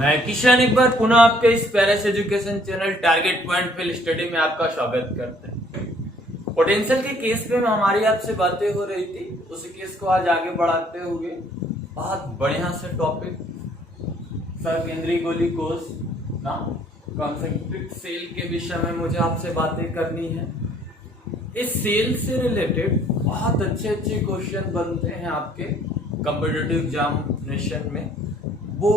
मैं किशन एक बार पुनः आपके इस Paris education channel target point fill study में आपका स्वागत करते हैं। पोटेंशियल के केस पे हमारी आपसे बातें हो रही थी, उस केस को आज आगे बढ़ाते हुए बहुत बढ़िया से टॉपिक सर्वकेंद्रीय गोली कोष ना कॉन्सेंट्रिक सेल के विषय में मुझे आपसे बातें करनी है। इस सेल से रिलेटेड बहुत अच्छे क्वेश्चन बनते हैं आपके कॉम्पिटिटिव एग्जामिनेशन में। वो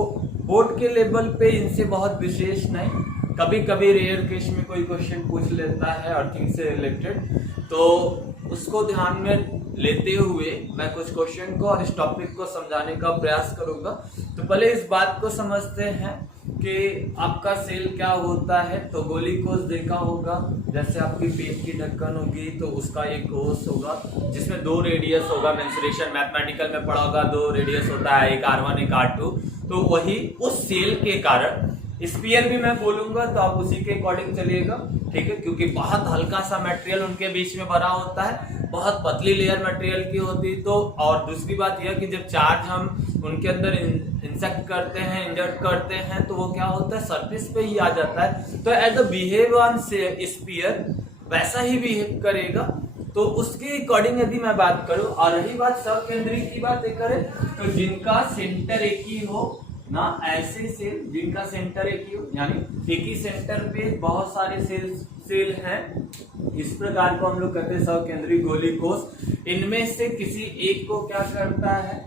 बोर्ड के लेवल पे इनसे बहुत विशेष नहीं, कभी कभी रेयर केस में कोई क्वेश्चन पूछ लेता है अर्थिंग से रिलेटेड, तो उसको ध्यान में लेते हुए मैं कुछ क्वेश्चन को और इस टॉपिक को समझाने का प्रयास करूंगा। तो पहले इस बात को समझते हैं कि आपका सेल क्या होता है। तो गोली कोष देखा होगा, जैसे आपकी पेट की ढक्कन होगी तो उसका एक कोष होगा जिसमें दो रेडियस होगा। मेंसुरेशन मैथमेटिकल में पढ़ा होगा, दो रेडियस होता है, एक R1 एक R2। तो वही उस सेल के कारण स्पीयर भी मैं बोलूंगा तो आप उसी के अकॉर्डिंग चलिएगा, ठीक है, क्योंकि बहुत हल्का सा मटेरियल उनके बीच में भरा होता है, बहुत पतली लेयर मटेरियल की होती। तो और दूसरी बात यह कि जब चार्ज हम उनके अंदर इंसेक्ट करते हैं, इंजर्ट करते हैं, तो वो क्या होता है, सरफेस पे ही आ जाता है। तो as a behave on sphere वैसा ही बिहेव करेगा। तो उसके अकॉर्डिंग यदि मैं बात करूं, और रही बात सबकेंद्री की बात करें तो जिनका सेंटर एक ही हो ना, ऐसे सेल जिनका सेंटर एक ही हो, यानी एक ही सेंटर पे बहुत सारे सेल हैं, इस प्रकार को हम लोग कहते हैं सबकेंद्री गोली कोष। इनमें से किसी एक को क्या करता है,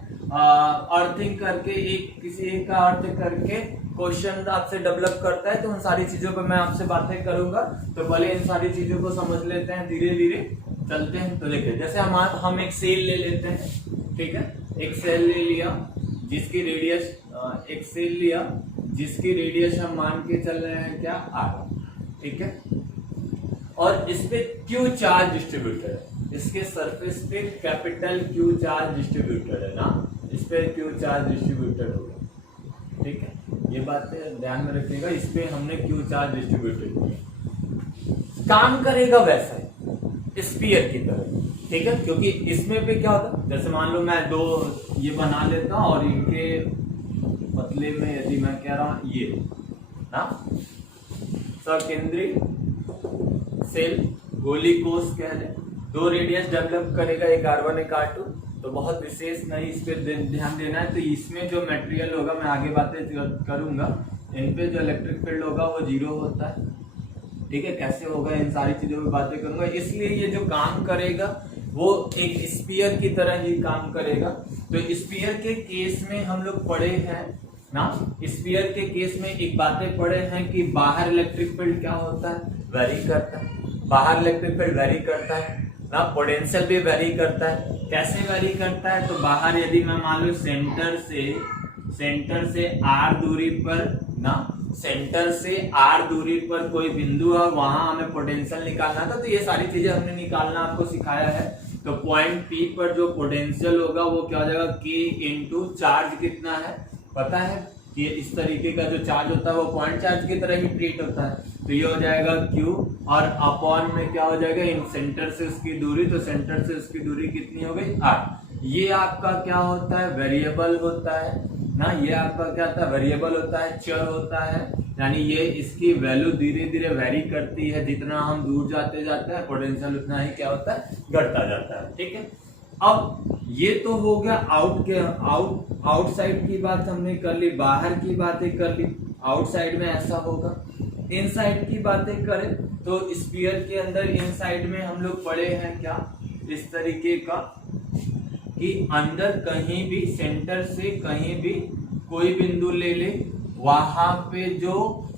अर्थिंग करके किसी एक का अर्थ करके क्वेश्चन आपसे डेवलप करता है। तो उन सारी चीजों पर मैं आपसे बातें करूंगा। तो पहले इन सारी चीजों को समझ लेते हैं, धीरे धीरे चलते हैं। तो देखिए, जैसे हम एक सेल ले लेते हैं, ठीक है, एक सेल ले लिया जिसकी रेडियस एक सेल लिया जिसकी रेडियस हम मान के चल रहे हैं क्या, R, ठीक है, और इस पे Q चार्ज डिस्ट्रीब्यूटेड है, इसके सरफेस पे कैपिटल Q चार्ज डिस्ट्रीब्यूटेड है ना, इस पे Q चार्ज डिस्ट्रीब्यूटेड होगा, ठीक है, ये बातें ध्यान में रखिएगा। इस पे हमने Q चार्ज डिस्ट्रीब्यूटेड किया, काम करेगा वैसा ही स्फीयर की तरह, ठीक है, क्योंकि इसमें पे क्या होता है, जैसे मान लो मैं दो ये बना लेता हूं और इनके बदले में यदि मैं कह रहा हूं ये ना सबकेंद्री सेल गोली कोष कह ले, दो रेडियस डेवलप करेगा, एक R1 एक R2। तो बहुत विशेष नहीं, इस पे ध्यान देना है। तो इसमें जो मटेरियल होगा, मैं आगे बातें करूंगा, इन पे जो इलेक्ट्रिक फील्ड होगा वो 0 होता है, ठीक है, कैसे होगा इन सारी चीजों पे बातें करूंगा। इसलिए ये जो काम करेगा वो एक स्फीयर की तरह ही काम करेगा। तो स्फीयर के केस में हम लोग पढ़े हैं ना, स्फीयर के केस में एक बातें पढ़े हैं कि बाहर इलेक्ट्रिक फील्ड क्या होता है, वेरी करता है, बाहर इलेक्ट्रिक फील्ड वेरी करता है ना, पोटेंशियल भी वेरी करता है। कैसे वेरी करता है, तो बाहर यदि मैं मान लो सेंटर से R दूरी पर ना, सेंटर से R दूरी पर कोई बिंदु है, वहां हमें पोटेंशियल निकालना था। तो ये सारी चीजें हमने निकालना आपको सिखाया है। तो पॉइंट P पर जो पोटेंशियल होगा वो क्या हो जाएगा, K इंटू चार्ज कितना है पता है, कि इस तरीके का जो चार्ज होता है वो पॉइंट चार्ज की तरह ही ट्रीट होता है। तो ये हो जाएगा Q, और अपॉन में क्या हो जाएगा, इन सेंटर से उसकी दूरी, तो सेंटर से उसकी दूरी कितनी हो गई, R। ये आपका क्या होता है, वेरिएबल होता है ना, ये आपका क्या होता है, वेरिएबल होता है, चर होता है, यानी ये इसकी वैल्यू धीरे धीरे वेरी करती है। जितना हम दूर जाते हैं पोटेंशियल उतना ही क्या होता है, घटता जाता है, ठीक है। अब ये तो हो गया आउटसाइड की बात हमने कर ली, बाहर की बातें कर ली, आउटसाइड में ऐसा होगा। इनसाइड की बातें करें तो स्फीयर के अंदर इनसाइड में हम लोग पढ़े हैं क्या, इस तरीके का कि अंदर कहीं भी सेंटर से कहीं भी कोई बिंदु ले ले, वहां पे जो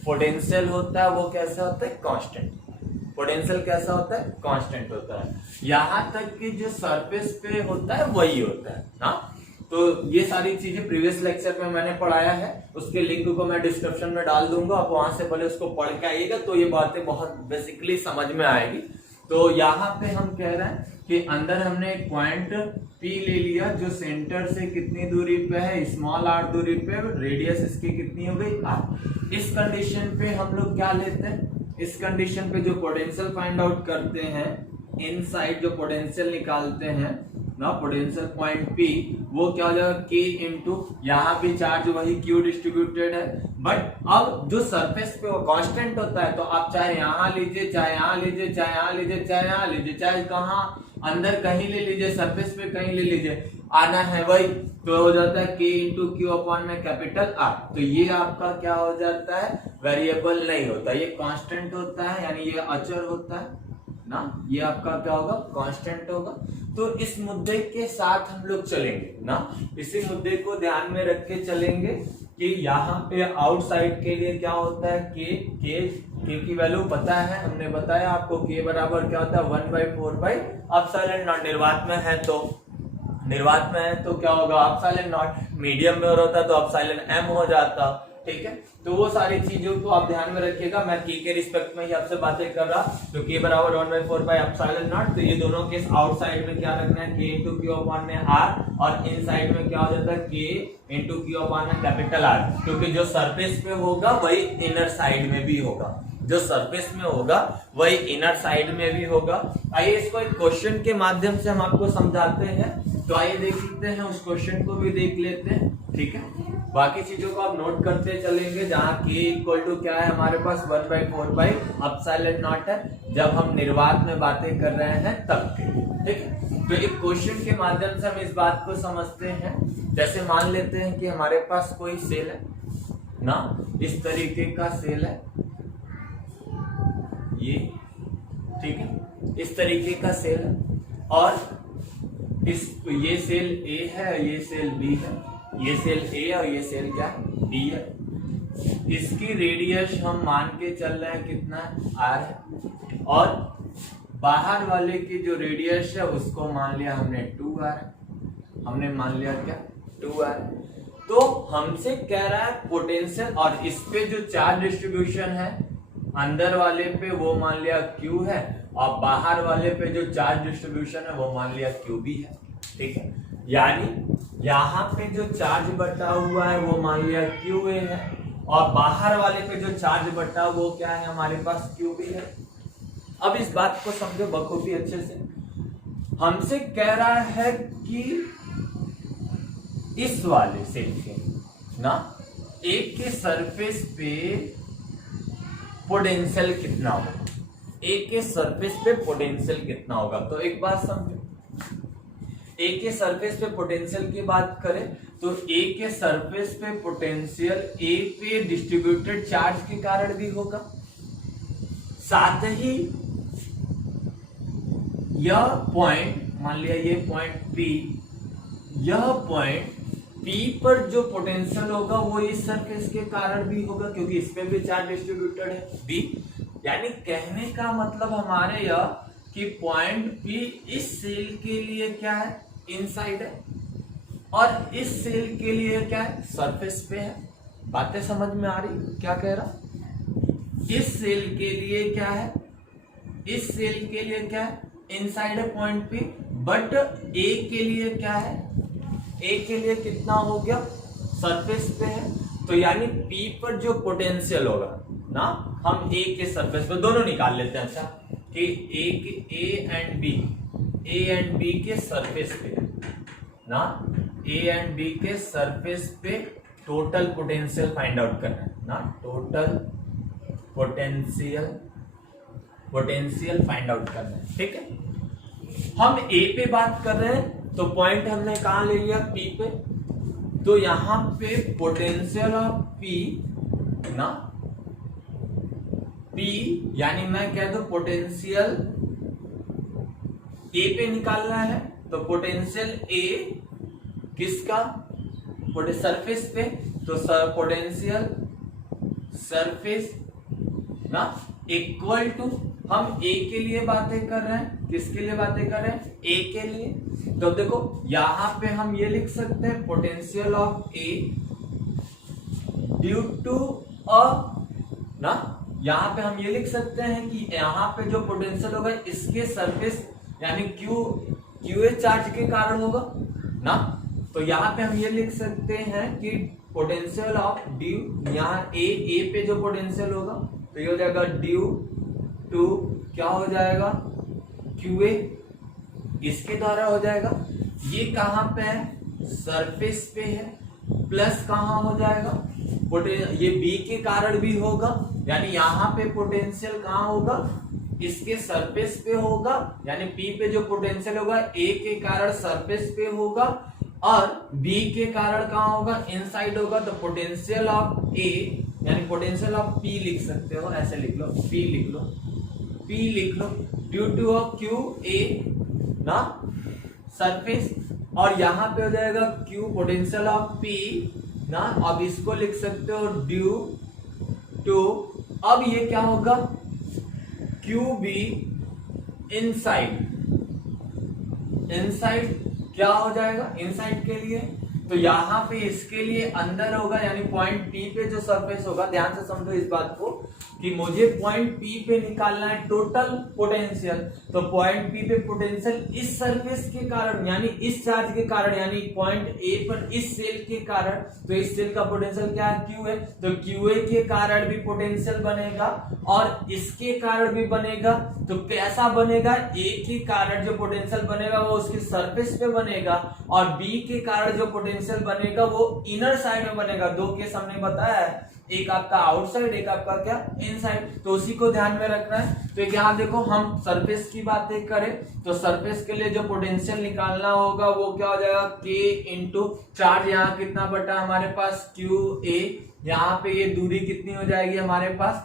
पोटेंशियल होता है वो कैसा होता है, कांस्टेंट। पोटेंशियल कैसा होता है, कांस्टेंट होता है। यहां तक कि जो सरफेस पे होता है वही होता है ना। तो ये सारी चीजें प्रीवियस लेक्चर में मैंने पढ़ाया है, उसके लिंक को मैं डिस्क्रिप्शन में डाल दूंगा, आप वहां से पहले उसको पढ़ के आइएगा, तो ये बातें बहुत बेसिकली समझ में आएगी। तो यहाँ पे हम कह रहे हैं कि अंदर हमने एक पॉइंट P ले लिया जो सेंटर से कितनी दूरी पे है, स्मॉल r दूरी पे, रेडियस इसकी कितनी हो गई, R। इस कंडीशन पे हम लोग क्या लेते हैं, इस कंडीशन पे जो पोटेंशियल फाइंड आउट करते हैं, इनसाइड जो पोटेंशियल निकालते हैं ना पोटेंशियल पॉइंट P वो क्या हो जाएगा K इंटू यहाँ पे चार्ज वही Q डिस्ट्रीब्यूटेड है, बट अब जो सरफेस पे वो कांस्टेंट होता है, तो आप चाहे यहाँ लीजिए, चाहे यहाँ लीजिए, चाहे यहाँ लीजिए, चाहे यहाँ लीजिए, चाहे कहाँ अंदर कहीं ले लीजिए, सरफेस पे कहीं ले लीजिए, आना है वही, तो हो जाता है K इंटू क्यू अपॉन में कैपिटल R। तो ये आपका क्या हो जाता है, वेरिएबल नहीं होता, ये कांस्टेंट होता है, यानी ये अचर होता है ना, ये आपका क्या होगा, कांस्टेंट होगा। तो इस मुद्दे के साथ हम लोग चलेंगे ना, इसी मुद्दे को ध्यान में रख के चलेंगे कि यहाँ पे आउटसाइड के लिए क्या होता है, के की वैल्यू पता है, हमने बताया आपको के बराबर क्या होता है 1/4 निर्वात में है तो क्या होगा एप्सिलॉन नॉट, मीडियम में होता तो एप्सिलॉन m हो जाता, ठीक है। तो वो सारी चीजों को आप ध्यान में रखिएगा, मैं के रिस्पेक्ट में ही आपसे बातें कर रहा, तो के बराबर 1/4 तो ये दोनों के आउटसाइड में क्या रखना है, के इंटू क्यू अपॉन में R, और इन साइड में क्या हो जाता है के इंटू क्यू अपॉन में कैपिटल R, क्योंकि जो सरफेस पे होगा वही इनर साइड में भी होगा, जो सरफेस में होगा वही इनर साइड में भी होगा। आइए इसको एक क्वेश्चन के माध्यम से हम आपको समझाते हैं, तो आइए देख लेते हैं, उस क्वेश्चन को भी देख लेते हैं, ठीक है। बाकी चीजों को आप नोट करते चलेंगे, जहाँ k इक्वल टू क्या है हमारे पास 1/4 है, जब हम निर्वात में बातें कर रहे हैं तब के, ठीक है। तो एक क्वेश्चन के माध्यम से हम इस बात को समझते हैं, जैसे मान लेते हैं कि हमारे पास कोई सेल है ना, इस तरीके का सेल है ये, ठीक है, इस तरीके का सेल है, और ये सेल A है, ये सेल B है, ये सेल A और ये सेल क्या B है। इसकी रेडियस हम मान के चल रहे हैं कितना है R है, और बाहर वाले की जो रेडियस है उसको मान लिया हमने 2R, हमने मान लिया क्या 2R। तो हमसे कह रहा है पोटेंशियल, और इस पे जो चार्ज डिस्ट्रीब्यूशन है अंदर वाले पे वो मान लिया Q है, और बाहर वाले पे जो चार्ज डिस्ट्रीब्यूशन है वो मान लिया QB है, ठीक है। यानी यहाँ पे जो चार्ज बटा हुआ है वो मान लिया QA है, और बाहर वाले पे जो चार्ज बटा वो क्या है हमारे पास QB है। अब इस बात को समझो बखूबी अच्छे से, हमसे कह रहा है कि इस वाले सेल के ना एक के सरफेस पे पोटेंशियल कितना होगा, एक के सरफेस पे पोटेंशियल कितना होगा। तो एक बात समझो, एक के सरफेस पे पोटेंशियल की बात करें तो एक के सरफेस पे पोटेंशियल ए पे डिस्ट्रीब्यूटेड चार्ज के कारण भी होगा, साथ ही यह पॉइंट मान लिया ये पॉइंट P, यह पॉइंट P पर जो पोटेंशियल होगा वो इस सरफेस के कारण भी होगा, क्योंकि इस पे भी चार्ज डिस्ट्रीब्यूटेड है B। यानी कहने का मतलब हमारे यह कि पॉइंट P इस सेल के लिए क्या है इनसाइड है, और इस सेल के लिए क्या है सरफेस पे है। बातें समझ में आ रही, क्या कह रहा, इस सेल के लिए क्या है, इस सेल के लिए क्या है इनसाइड है पॉइंट P, बट A के लिए क्या है, A के लिए कितना हो गया सरफेस पे है। तो यानी P पर जो पोटेंशियल होगा ना, हम A के सरफेस पे दोनों निकाल लेते हैं, अच्छा कि A एंड B के सरफेस पे ना, A एंड B के सरफेस पे टोटल पोटेंशियल फाइंड आउट करना है ना, टोटल पोटेंशियल फाइंड आउट करना है, ठीक है। हम A पे बात कर रहे हैं तो पॉइंट हमने कहां ले लिया P पे, तो यहां पे पोटेंशियल ऑफ P ना, P यानी मैं कह दो पोटेंशियल A पे निकालना है, तो पोटेंशियल A किसका सरफेस पे, तो पोटेंशियल सरफेस ना इक्वल टू, हम A के लिए बातें कर रहे हैं, किसके लिए बातें कर रहे हैं A के लिए। तो देखो यहां पे हम ये लिख सकते हैं potential of A due to A ना, यहां पे हम ये लिख सकते हैं कि यहां पे जो पोटेंशियल होगा इसके सरफेस यानी QA चार्ज के कारण होगा ना। तो यहाँ पे हम ये लिख सकते हैं कि पोटेंशियल ऑफ ड्यू, यहाँ A पे जो पोटेंशियल होगा तो ये हो जाएगा ड्यू टू क्या हो जाएगा QA, इसके द्वारा हो जाएगा। ये कहां पे है, सरफेस पे है, प्लस कहां हो जाएगा, ये बी के कारण भी होगा, यानी यहाँ पे पोटेंशियल कहां होगा, इसके सरफेस पे होगा, यानी पी पे जो पोटेंशियल होगा ए के कारण सरफेस पे होगा, और बी के कारण कहां होगा, इनसाइड होगा। तो पोटेंशियल ऑफ ए यानी पोटेंशियल ऑफ पी लिख सकते हो, ऐसे लिख लो, पी लिख लो, पी लिख लो, due to of Q A ना सरफेस, और यहां पे हो जाएगा क्यू पोटेंशियल ऑफ पी ना, अब इसको लिख सकते हो ड्यू टू, अब ये क्या होगा, क्यू बी इनसाइड, इनसाइड क्या हो जाएगा, इनसाइड के लिए, तो यहां पे इसके लिए अंदर होगा, यानी पॉइंट पी पे जो सरफेस होगा, ध्यान से समझो इस बात को कि मुझे पॉइंट पी पे निकालना है टोटल पोटेंशियल, तो पॉइंट पी पे पोटेंशियल इस सरफेस के कारण, यानी इस चार्ज के कारण, यानी पॉइंट ए पर इस सेल के कारण, तो इस सेल का पोटेंशियल क्या है, क्यू है, तो क्यू ए के कारण भी पोटेंशियल बनेगा और इसके कारण भी बनेगा। तो कैसा बनेगा, ए के कारण जो पोटेंशियल बनेगा वो उसकी सरफेस पे बनेगा, और बी के कारण जो पोटेंशियल बनेगा वो इनर साइड में बनेगा। दो केस हमने बताया है, एक आपका आउटसाइड, एक आपका क्या इनसाइड, तो उसी को ध्यान में रखना है। तो यहाँ देखो हम सरफेस की बातें करें तो सरफेस के लिए जो पोटेंशियल निकालना होगा वो क्या हो जाएगा, के इंटू चार्ज, यहाँ कितना बटा हमारे पास क्यू ए, यहाँ पे ये दूरी कितनी हो जाएगी हमारे पास,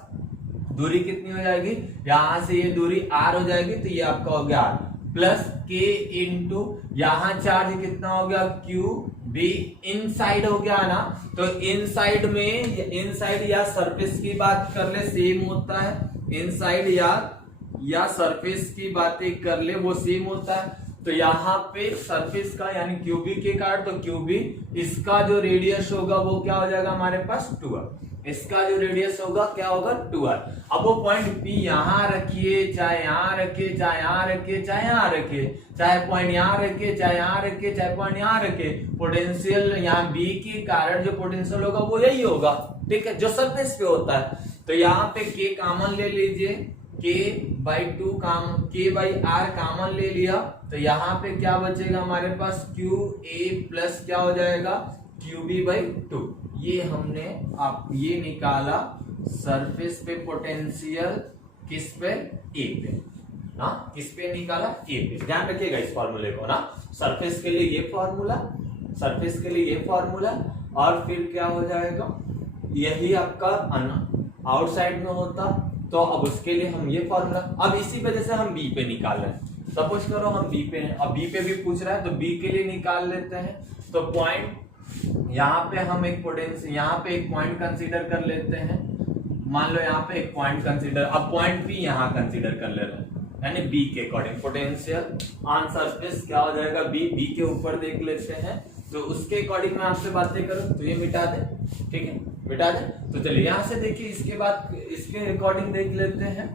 दूरी कितनी हो जाएगी, यहां से ये दूरी आर हो जाएगी, तो ये आपका हो गया आर, प्लस के इंटू यहां चार्ज कितना हो गया, क्यू बी इनसाइड हो गया ना, तो इनसाइड में, इनसाइड या सरफेस की बात कर ले सेम होता है, इनसाइड या सरफेस की बातें कर ले वो सेम होता है। तो यहाँ पे सरफेस का यानी क्यूबी के कारण, तो क्यूबी इसका जो रेडियस होगा वो क्या हो जाएगा हमारे पास 2r, इसका जो रेडियस होगा क्या होगा 2r। अब वो पॉइंट P यहाँ रखिए, चाहे यहाँ रखिए, चाहे यहाँ रखिए, चाहे यहाँ रखिए, चाहे पॉइंट यहाँ रखिए, चाहे यहाँ रखिए, चाहे पॉइंट यहाँ रखिए, पोटेंशियल यहाँ B के कारण जो पोटेंशियल होगा वो यही होगा, ठीक है, जो सरफेस पे होता है। तो यहाँ पे K कॉमन ले लीजिए, K/2 K/r कॉमन ले लिया, तो यहाँ पे क्या बचेगा हमारे पास, QA प्लस क्या हो जाएगा, QB/2। ये हमने आप ये निकाला सरफेस पे पोटेंशियल, किस पे, ए पे ना, किस पे निकाला, ए पे। ध्यान रखिएगा इस फॉर्मूले को ना, सरफेस के लिए ये फॉर्मूला, सरफेस के लिए ये फॉर्मूला, और फिर क्या हो जाएगा, यही आपका आउटसाइड में होता, तो अब उसके लिए हम ये फॉर्मूला, अब इसी वजह से हम बी पे निकाल रहे हैं। सपोज करो हम बी पे हैं, अब बी पे भी पूछ रहा है तो बी के लिए निकाल लेते हैं। तो पॉइंट यहाँ पे हम एक पोटेंशियल, यहाँ पे एक पॉइंट कंसीडर कर लेते हैं, मान लो यहाँ पे एक पॉइंट कंसीडर, अब पॉइंट पी यहाँ कंसीडर कर ले रहे हैं, यानी बी के अकॉर्डिंग पोटेंशियल ऑन सरफेस क्या हो जाएगा, बी के ऊपर देख लेते हैं, तो उसके अकॉर्डिंग मैं आपसे बातें करूं तो ये मिटा दे, ठीक है, मिटा दे। तो चलिए यहाँ से देखिए, इसके बाद इसके अकॉर्डिंग देख लेते हैं।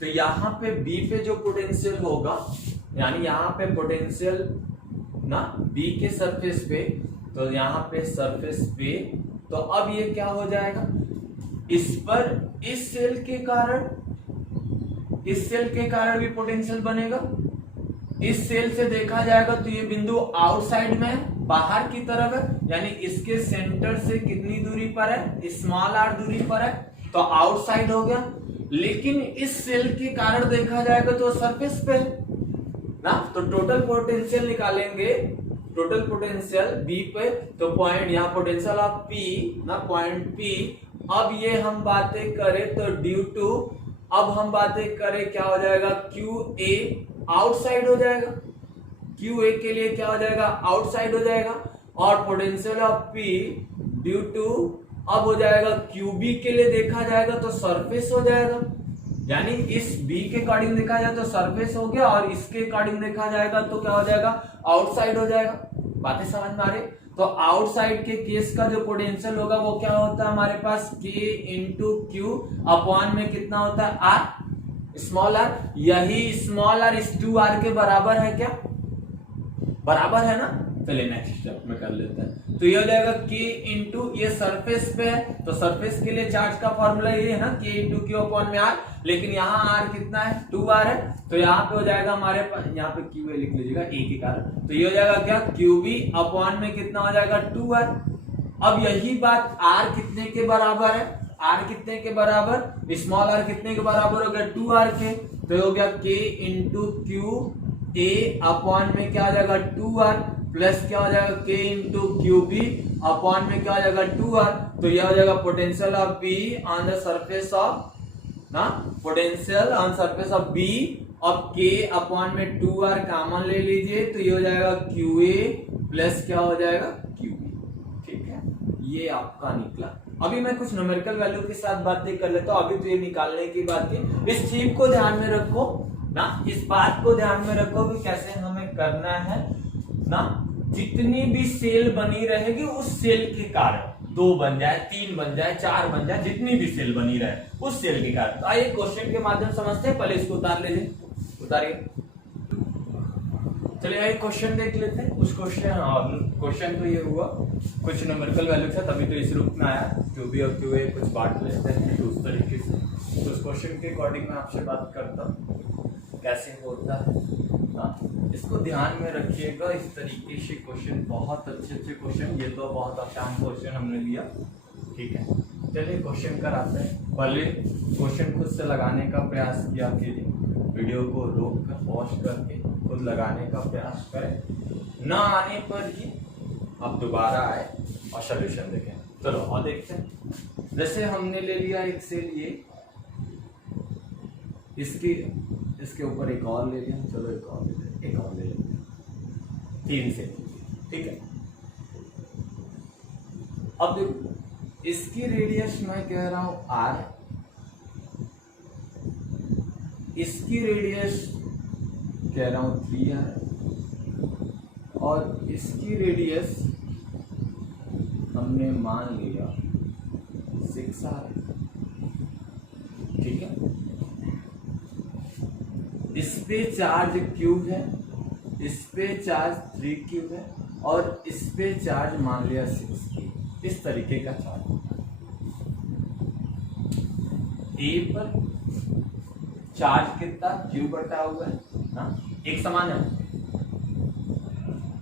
तो यहाँ पे बी पे जो पोटेंशियल होगा, यानी यहाँ पे पोटेंशियल ना बी के सरफेस पे, तो यहाँ पे सरफेस पे, तो अब ये क्या हो जाएगा, इस पर इस सेल के कारण, इस सेल के कारण भी पोटेंशियल बनेगा। इस सेल से देखा जाएगा तो ये बिंदु आउटसाइड में है, बाहर की तरफ है, यानी इसके सेंटर से कितनी दूरी पर है, स्मॉल आर दूरी पर है, तो आउटसाइड हो गया। लेकिन इस सेल के कारण देखा जाएगा तो सरफेस पे है ना, तो टोटल पोटेंशियल निकालेंगे, टोटल पोटेंशियल बी पे, तो पॉइंट यहाँ पोटेंशियल ऑफ पी ना, पॉइंट पी। अब ये हम बातें करें तो ड्यू टू, अब हम बातें करें क्या हो जाएगा, क्यू ए आउटसाइड हो जाएगा, क्यू ए के लिए क्या हो जाएगा, आउटसाइड हो जाएगा, और potential of P due to अब हो जाएगा क्यू बी के लिए देखा जाएगा तो सरफेस हो जाएगा, यानी इस बी के अकॉर्डिंग देखा जाए तो सरफेस हो गया, और इसके अकॉर्डिंग देखा जाएगा तो क्या हो जाएगा, आउटसाइड हो जाएगा। बातें समझ में आ रही? तो आउटसाइड के केस का जो पोटेंशियल होगा वो क्या होता है हमारे पास, K इंटू क्यू अपॉन में कितना होता है, R स्मॉल r। यही स्मॉल r इस 2r के बराबर है क्या, बराबर है ना। चलिए नेक्स्ट स्टेप में कर लेते हैं। तो ये हो जाएगा k इंटू, ये सरफेस पे है तो सरफेस के लिए चार्ज का फॉर्मूला ये है ना, k इंटू क्यू अपॉन में r, लेकिन यहाँ r कितना है 2r है, तो यहाँ पे हो जाएगा हमारे पास, यहाँ पे q लिख लीजिएगा a के कारण, तो ये हो जाएगा क्या qb अपॉन में कितना हो जाएगा 2r। अब यही बात r कितने के बराबर है, r कितने के बराबर, स्मॉल r कितने के बराबर हो गया 2r के, तो हो गया k into Q a upon में क्या हो जाएगा 2r प्लस क्या हो जाएगा k into Q B upon में क्या हो जाएगा 2r, तो यह हो जाएगा potential of B on the surface of ना, potential on surface of B अब k अपॉन में 2r कॉमन ले लीजिए, तो ये हो जाएगा QA प्लस क्या हो जाएगा QB। ठीक है, ये आपका निकला। अभी मैं कुछ न्यूमेरिकल वैल्यू के साथ बातें कर लेता हूँ, अभी तो ये निकालने की बात है। इस चीज को ध्यान में रखो ना, इस बात को ध्यान में रखो कि कैसे हमें करना है ना, जितनी भी सेल बनी रहेगी उस सेल के कारण 2 बन जाए, 3 बन जाए, 4 बन जाए, जितनी भी सेल बनी रहे उस सेल के कारण। तो आइए क्वेश्चन के माध्यम समझते हैं, पहले इसको उतार लीजिए, उतारिए। चलिए आइए क्वेश्चन देख लेते हैं। उस क्वेश्चन तो ये हुआ कुछ न्यूमेरिकल वैल्यू था, तभी तो इस रूप में आया, क्यूबी और क्यूए कुछ बांट लेते हैं तो उस तरीके से। तो उस क्वेश्चन के अकॉर्डिंग मैं आपसे बात करता हूँ कैसे होता है ना, इसको ध्यान में रखिएगा। इस तरीके से क्वेश्चन, बहुत अच्छे क्वेश्चन, ये तो बहुत आसान क्वेश्चन हमने लिया। ठीक है, चलिए क्वेश्चन कराते हैं। पहले क्वेश्चन खुद से लगाने का प्रयास किया कीजिए, वीडियो को रोक कर पॉज करके खुद लगाने का प्रयास करें, ना आने पर ही आप दोबारा आए और सोल्यूशन देखें। चलो और देखते हैं। जैसे हमने ले लिया एक सेल, ये इसके ऊपर एक और ले लिया, चलो एक और ले लेते, 3 सेल, ठीक है। अब देखो इसकी रेडियस मैं कह रहा हूं r, इसकी रेडियस कह रहा हूं 3r और इसकी रेडियस हमने मान लिया 6r। ठीक है, इस पे चार्ज क्यूब है, इस पे चार्ज 3 क्यूब है और इस पे चार्ज मान लिया 6 क्यूब। इस तरीके का चार्ज ए पर चार्ज कितना क्यू बटा हुआ है ना, एक समान है,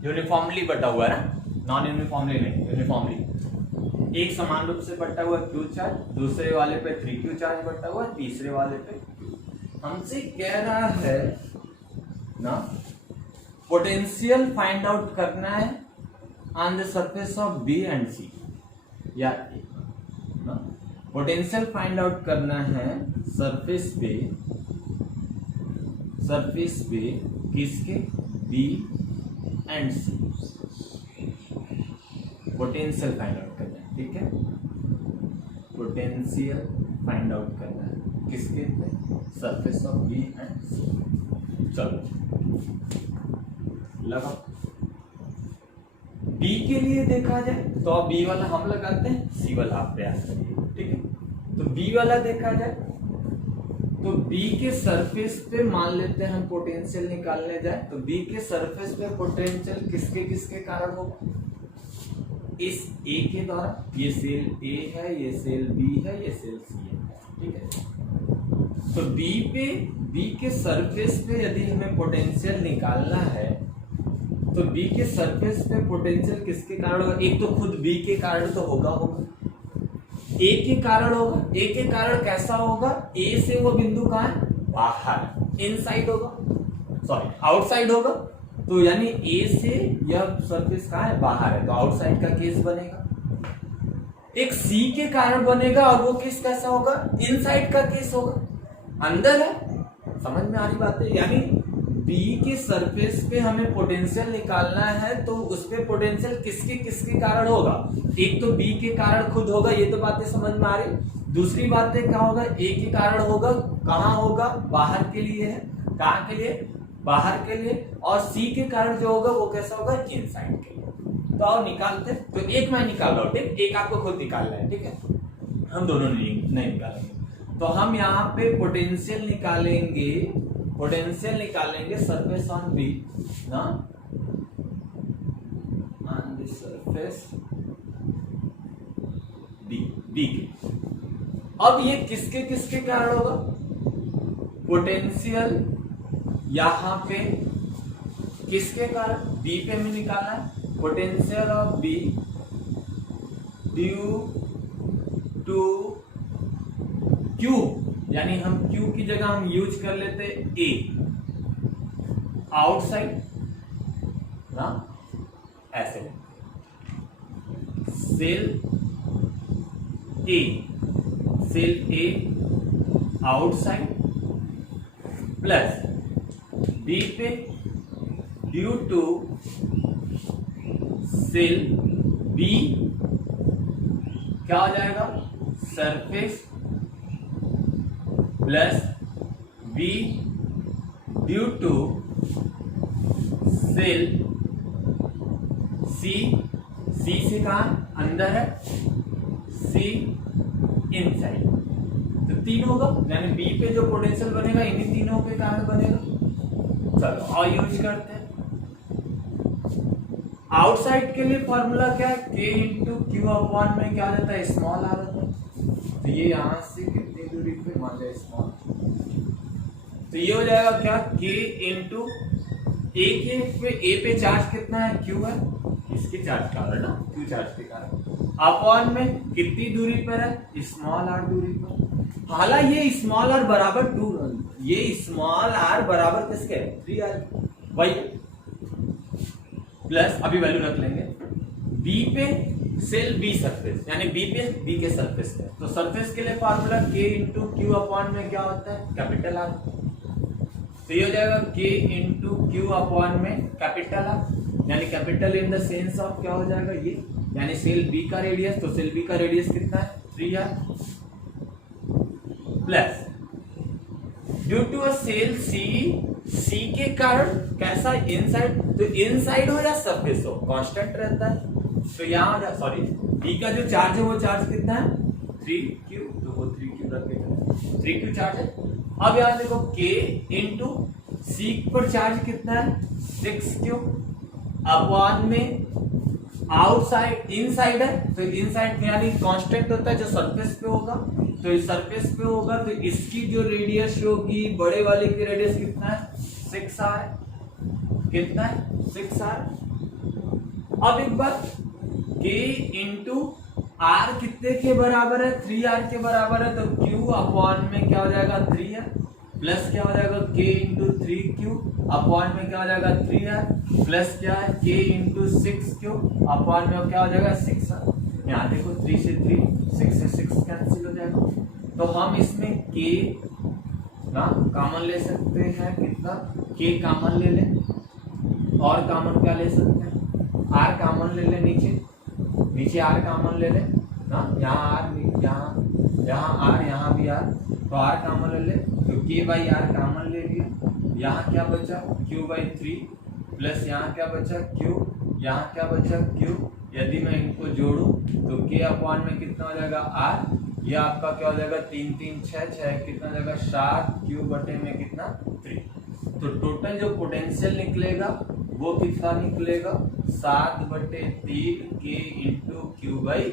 यूनिफॉर्मली बटा हुआ है ना, नॉन यूनिफॉर्मली नहीं, यूनिफॉर्मली एक समान रूप से बटा हुआ क्यू चार्ज, दूसरे वाले पे 3 क्यू चार्ज बटा हुआ, तीसरे वाले पे हमसे कह रहा है ना पोटेंशियल फाइंड आउट करना है on the surface of B and C, या ना पोटेंशियल फाइंड आउट करना है सरफेस पे किसके, B and C, potential find out करना है। ठीक है, पोटेंशियल फाइंड आउट करना है किसके पे, सरफेस ऑफ बी एंड सी। चलो लगा, बी के लिए देखा जाए तो अब बी वाला हम लगाते हैं, सी वाला आप प्रयास करिए। ठीक है, तो बी वाला देखा जाए तो बी के सरफेस पे मान लेते हैं हम पोटेंशियल निकालने जाए, तो बी के सरफेस पे पोटेंशियल किसके किसके कारण होगा, इस ए के द्वारा, ये सेल ए है, ये सेल बी है, ये सेल सी है। ठीक है, तो बी के सरफेस पे यदि हमें पोटेंशियल निकालना है तो बी के सरफेस पे पोटेंशियल किसके कारण होगा, एक तो खुद बी के कारण तो होगा, ए के कारण होगा। ए के कारण कैसा होगा, ए से वो बिंदु कहाँ है, बाहर, इनसाइड होगा, सॉरी आउटसाइड होगा, तो यानी ए से यह सरफेस कहाँ है, बाहर है, तो आउटसाइड का केस बनेगा। एक सी के कारण बनेगा और वो केस कैसा होगा, इनसाइड का केस होगा, अंदर है। समझ में आ रही बात है, यानी बी के सरफेस पे हमें पोटेंशियल निकालना है तो उस पे पोटेंशियल किसके किसके कारण होगा, एक तो बी के कारण खुद होगा, ये तो बातें समझ में आ रही। दूसरी बातें क्या होगा, ए के कारण होगा, कहाँ होगा, बाहर के लिए है, कहाँ के लिए, बाहर के लिए, और सी के कारण जो होगा वो कैसा होगा, इनसाइड के लिए। तो आओ निकालते, तो एक मैं निकाल रहा हूँ, ठीक, एक आपको खुद निकालना है। ठीक है, हम दोनों नहीं निकालेंगे, तो हम यहाँ पे पोटेंशियल निकालेंगे सरफेस ऑन बी ना, on the surface surface B के। अब ये किसके किसके कारण होगा? पोटेंशियल यहां पे किसके कारण? बी पे में निकालना है। Potential of B due to Q, यानी हम क्यू की जगह हम यूज कर लेते ए, आउटसाइड ना, ऐसे shell A outside plus B पे ड्यू टू सेल बी क्या हो जाएगा? Surface plus B due to shell C, C से कहा अंदर है, सी इनसाइड, तो तीन होगा, यानी बी पे जो पोटेंशियल बनेगा इन्हीं तीनों के कारण बनेगा। चलो और यूज करते हैं। आउटसाइड के लिए फॉर्मूला क्या है? के इंटू क्यू अपॉन में क्या जाता है? स्मॉल आ जाता है। तो ये यहां से कितनी दूरी पे? मान लिया स्मॉल, तो ये हो जाएगा क्या? के इंटू ए पे चार्ज कितना है? क्यू है, इसके चार्ज कारण ना, क्यू चार्ज के कारण, अपॉन में कितनी दूरी पर है? स्मॉल आर दूरी पर। हालांकि ये स्मॉल आर बराबर 2, ये स्मॉल आर बराबर किसके? 3r, वही प्लस अभी वैल्यू रख लेंगे बी पे सेल बी सरफेस, यानी बी पे बी के सरफेस पे, तो सरफेस के लिए फॉर्मूला के इंटू क्यू अपॉन में क्या होता है? Capital R. तो ये हो जाएगा के इंटू क्यू अपॉन में कैपिटल आर, यानी capital in the sense of क्या हो जाएगा ये, यानी सेल बी का रेडियस, तो सेल बी का रेडियस कितना है? 3r plus due to a shell C के कारण कैसा? इनसाइड, तो इनसाइड हो या सरफेस हो कांस्टेंट रहता है, तो यहाँ सॉरी बी का जो चार्ज है वो चार्ज कितना है? 3q, तो वो 3q रख के 3q चार्ज है। अब यहाँ देखो k इंटू सी पर चार्ज कितना है? 6q अपॉन में आउटसाइड इनसाइड है, तो इनसाइड यानी कांस्टेंट होता है जो सरफेस पे होगा, तो इस सरफेस पे होगा तो इसकी जो रेडियस होगी बड़े वाले की रेडियस कितना है? 6r, कितना है? 6r। अब एक बार k इंटू r कितने के बराबर है? 3r के बराबर है, तो q अपॉन में क्या हो जाएगा? 3r प्लस क्या हो जाएगा? k इंटू 3q अपॉन में क्या हो जाएगा? 3r प्लस क्या है? k इंटू 6q अपॉन में क्या हो जाएगा? 6r। यहाँ देखो 3 से 3, 6 से 6 कैंसिल हो जाएगा, तो हम इसमें k ना कॉमन ले सकते हैं, कितना? k कॉमन ले लें, और कॉमन क्या ले सकते हैं? r कॉमन ले लें, नीचे r कॉमन ले लें ना, यहाँ r, यहाँ r, यहाँ भी r, तो r कॉमन ले ले, तो k बाई r कॉमन ले लिया, यहाँ क्या बचा? q बाई 3 प्लस यहाँ क्या बचा? q, यहाँ क्या बचा? q। यदि मैं इनको जोड़ूं तो k अपॉन में कितना हो जाएगा? r, ये आपका क्या हो जाएगा? 3 3 6 6 कितना हो जाएगा? 7q बटे में कितना? 3। तो टोटल जो पोटेंशियल निकलेगा वो कितना निकलेगा? 7/3 k into Q by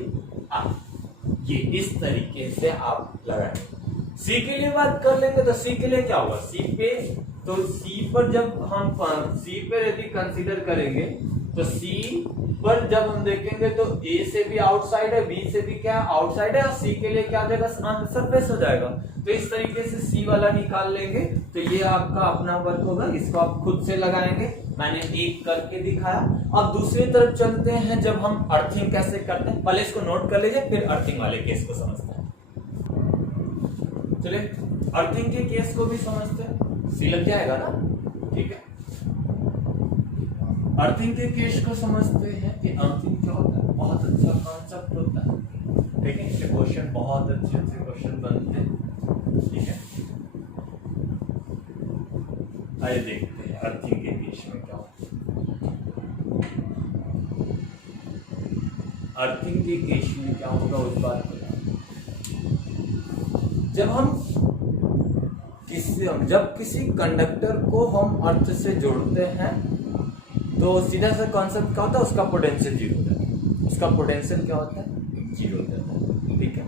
r। ये इस तरीके से आप लगाएंगे। सी के लिए बात कर लेंगे, तो सी के लिए क्या होगा? सी पे, तो सी पर जब हम सी पर यदि कंसीडर करेंगे तो सी पर जब हम देखेंगे तो ए से भी आउटसाइड है, बी से भी क्या आउटसाइड है, और सी के लिए क्या हो जाएगा? सरफेस हो जाएगा। तो इस तरीके से सी वाला निकाल लेंगे, तो ये आपका अपना वर्क होगा, इसको आप खुद से लगाएंगे, मैंने एक करके दिखाया। अब दूसरी तरफ चलते हैं, जब हम अर्थिंग कैसे करते हैं, पहले इसको नोट कर लीजिए, फिर अर्थिंग वाले केस को समझते हैं। चलिए अर्थिंग के केस को भी समझते हैं, सी लग जाएगा ना, ठीक है। अर्थिंग के केस को समझते हैं कि अर्थिंग क्या होता है। बहुत अच्छा कॉन्सेप्ट होता है, ठीक है, इसके क्वेश्चन बहुत अच्छे अच्छे क्वेश्चन बनते हैं, ठीक है। आइए देखते हैं अर्थिंग के केस में क्या होता है। अर्थिंग के केस में क्या होगा उस बात को, जब किसी कंडक्टर को हम अर्थ से जोड़ते हैं तो सीधा सा कॉन्सेप्ट क्या होता है, उसका पोटेंशियल जीरो होता है। उसका पोटेंशियल क्या होता है, 0 हो जाता है। ठीक है,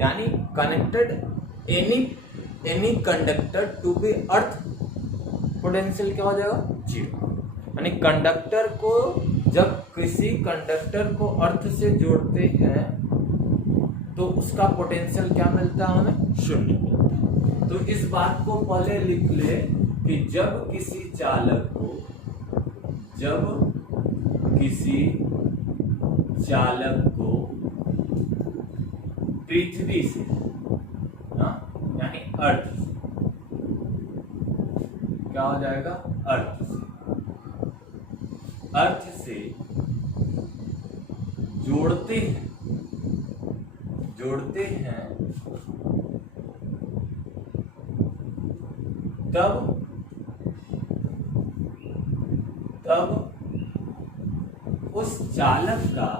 यानी connected any conductor to be earth, potential क्या हो जाएगा, 0। यानी कंडक्टर को, जब किसी कंडक्टर को अर्थ से जोड़ते हैं तो उसका पोटेंशियल क्या मिलता है, हमें 0 मिलता है। तो इस बात को पहले लिख ले कि जब किसी चालक को पृथ्वी से, यानी अर्थ से, क्या हो जाएगा, अर्थ से जोड़ते हैं तब उस चालक का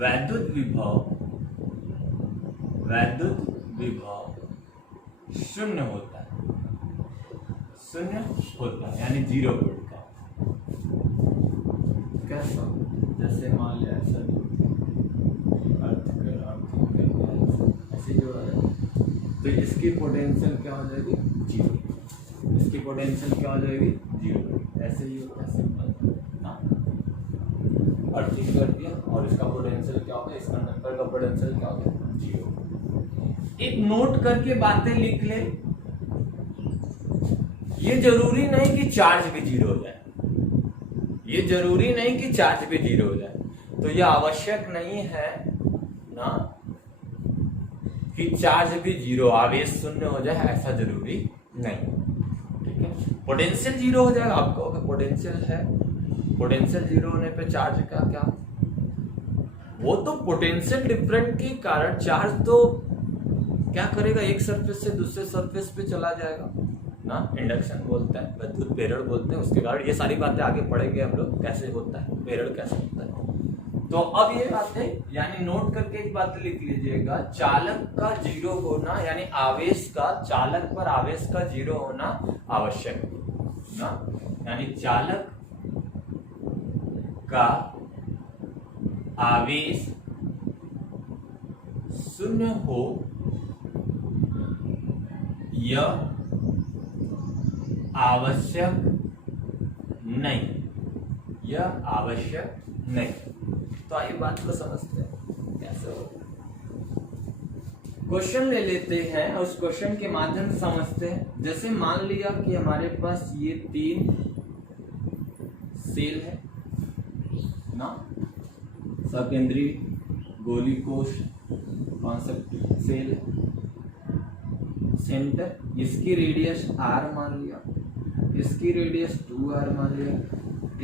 वैद्युत विभव 0 होता है, यानी 0 वोल्ट का। कैसा, जैसे मान लिया ऐसा ऐसे जोड़ा है तो इसकी पोटेंशियल क्या हो जाएगी, 0। इसकी पोटेंशियल क्या हो जाएगी, 0। ऐसे ही होता है, सिंपल ना, अर्थिंग कर दिया और इसका पोटेंशियल क्या होगा, इस कंडक्टर का पोटेंशियल क्या होगा, 0। एक नोट करके बातें लिख ले, ये जरूरी नहीं कि चार्ज भी 0 हो जाए, तो यह आवश्यक नहीं है ना कि चार्ज भी 0, आवेश 0 हो जाए, ऐसा जरूरी नहीं। ठीक है, पोटेंशियल 0 हो जाएगा, आपको अगर पोटेंशियल 0 होने पे चार्ज का क्या, वो तो पोटेंशियल डिफरेंट के कारण चार्ज तो क्या करेगा, एक सरफेस से दूसरे सरफेस पे चला जाएगा ना, इंडक्शन बोलते हैं, विद्युत प्रेरण बोलते हैं, उसके कारण ये सारी बातें आगे पढ़ेंगे हम लोग, कैसे होता है प्रेरण, कैसे होता है। तो अब ये बातें यानी नोट करके एक बात लिख लीजिएगा, चालक का 0 होना, यानी चालक पर आवेश का 0 होना आवश्यक ना, यानी चालक का आवेश 0 हो, यह आवश्यक नहीं। तो आइए बात को समझते हैं कैसे होगा। क्वेश्चन ले लेते हैं और उस क्वेश्चन के माध्यम से समझते हैं। जैसे मान लिया कि हमारे पास ये 3 सेल है ना, सकेंद्रीय गोलीकोष कॉन्सेप्ट सेल है, सेंटर, इसकी रेडियस r मान लिया, इसकी रेडियस 2r मान लिया,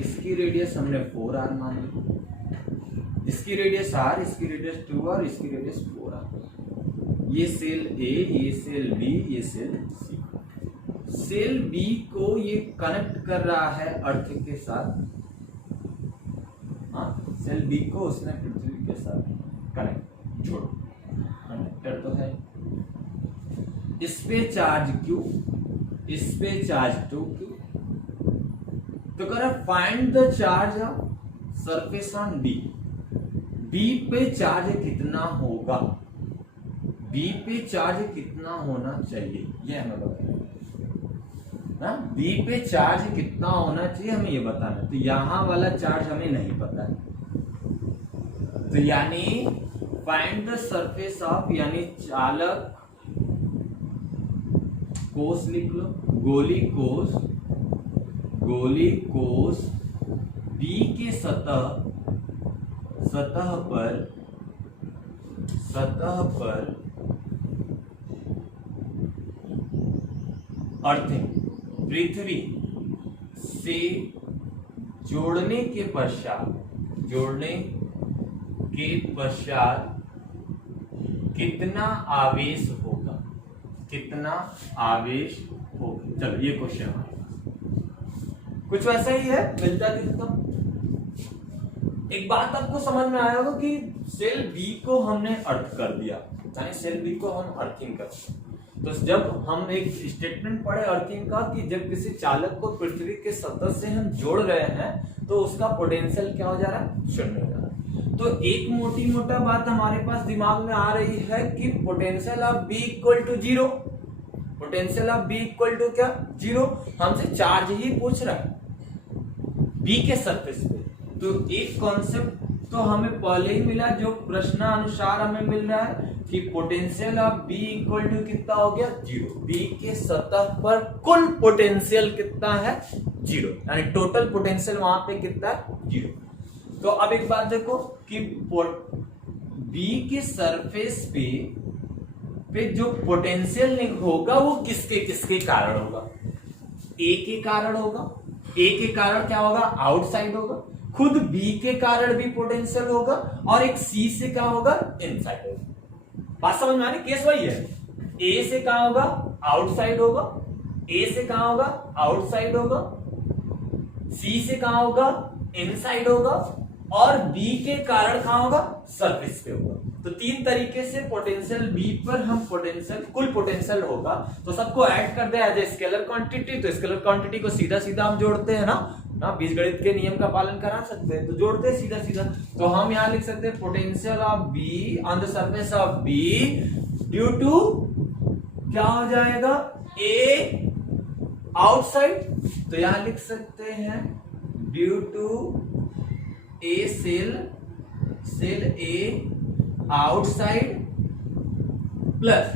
इसकी रेडियस हमने 4r मान लिया, इसकी रेडियस r, इसकी रेडियस 2r, इसकी रेडियस 4r। ये सेल A, ये सेल B, ये सेल C। सेल B को ये कनेक्ट कर रहा है अर्थ के साथ, हाँ, सेल B को उसने पृथ्वी के साथ कनेक्टर तो है। इस पे चार्ज Q, इस पे चार्ज 2Q। तो कह रहा find the charge surface on B। B पे चार्ज कितना होगा, B पे चार्ज कितना होना चाहिए, ये हमें बताना है। B पे चार्ज कितना होना चाहिए हमें ये बताना है। तो यहां वाला चार्ज हमें नहीं पता है, तो यानी फाइंड द सरफेस ऑफ, यानी चालक कोष लिख लो, गोली कोष B के सतह पर अर्थिंग पृथ्वी से जोड़ने के पश्चात कितना आवेश होगा, चलो ये क्वेश्चन कुछ वैसा ही है, मिलता जुलता। एक बात आपको समझ में आया होगा कि सेल बी को हमने अर्थ कर दिया, यानी सेल बी को हम अर्थिंग करते हैं। तो जब हम एक स्टेटमेंट पढ़े अर्थिंग का कि जब किसी चालक को पृथ्वी के सतह से हम जोड़ रहे हैं तो उसका पोटेंशियल क्या हो जा रहा है, शून्य हो जा रहा है। तो एक मोटी मोटा बात हमारे पास दिमाग में आ रही है कि potential of B equal to zero, potential of B equal to क्या, जीरो। हमसे चार्ज ही पूछ रहा है बी के सरफेस पे। तो एक कॉन्सेप्ट तो हमें पहले ही मिला जो प्रश्नानुसार हमें मिल रहा है कि potential of B equal to कितना हो गया, जीरो। बी के सतह पर कुल पोटेंशियल कितना है, जीरो, यानी टोटल पोटेंशियल वहां पे कितना है, जीरो। तो अब एक बात देखो कि बी के सरफेस पे जो पोटेंशियल होगा वो किसके किसके कारण होगा, ए के कारण होगा। ए के कारण क्या होगा, आउटसाइड होगा। खुद बी के कारण भी पोटेंशियल होगा और एक सी से क्या होगा, इनसाइड होगा। बात समझ में आ रही, केस वही है। ए से क्या होगा, आउटसाइड होगा। ए से क्या होगा, आउटसाइड होगा। सी से क्या होगा, इनसाइड होगा। और बी के कारण कहां होगा, सरफेस पे होगा। तो तीन तरीके से पोटेंशियल बी पर हम पोटेंशियल कुल पोटेंशियल होगा। तो सबको ऐड कर दे एज ए स्केलर क्वांटिटी। तो स्केलर क्वांटिटी को सीधा सीधा हम जोड़ते हैं ना बीजगणित के नियम का पालन करा सकते हैं, तो जोड़ते हैं सीधा सीधा। तो हम यहां लिख सकते हैं potential of B on the surface of B due to क्या हो जाएगा, ए आउटसाइड। तो यहां लिख सकते हैं due to A shell A outside plus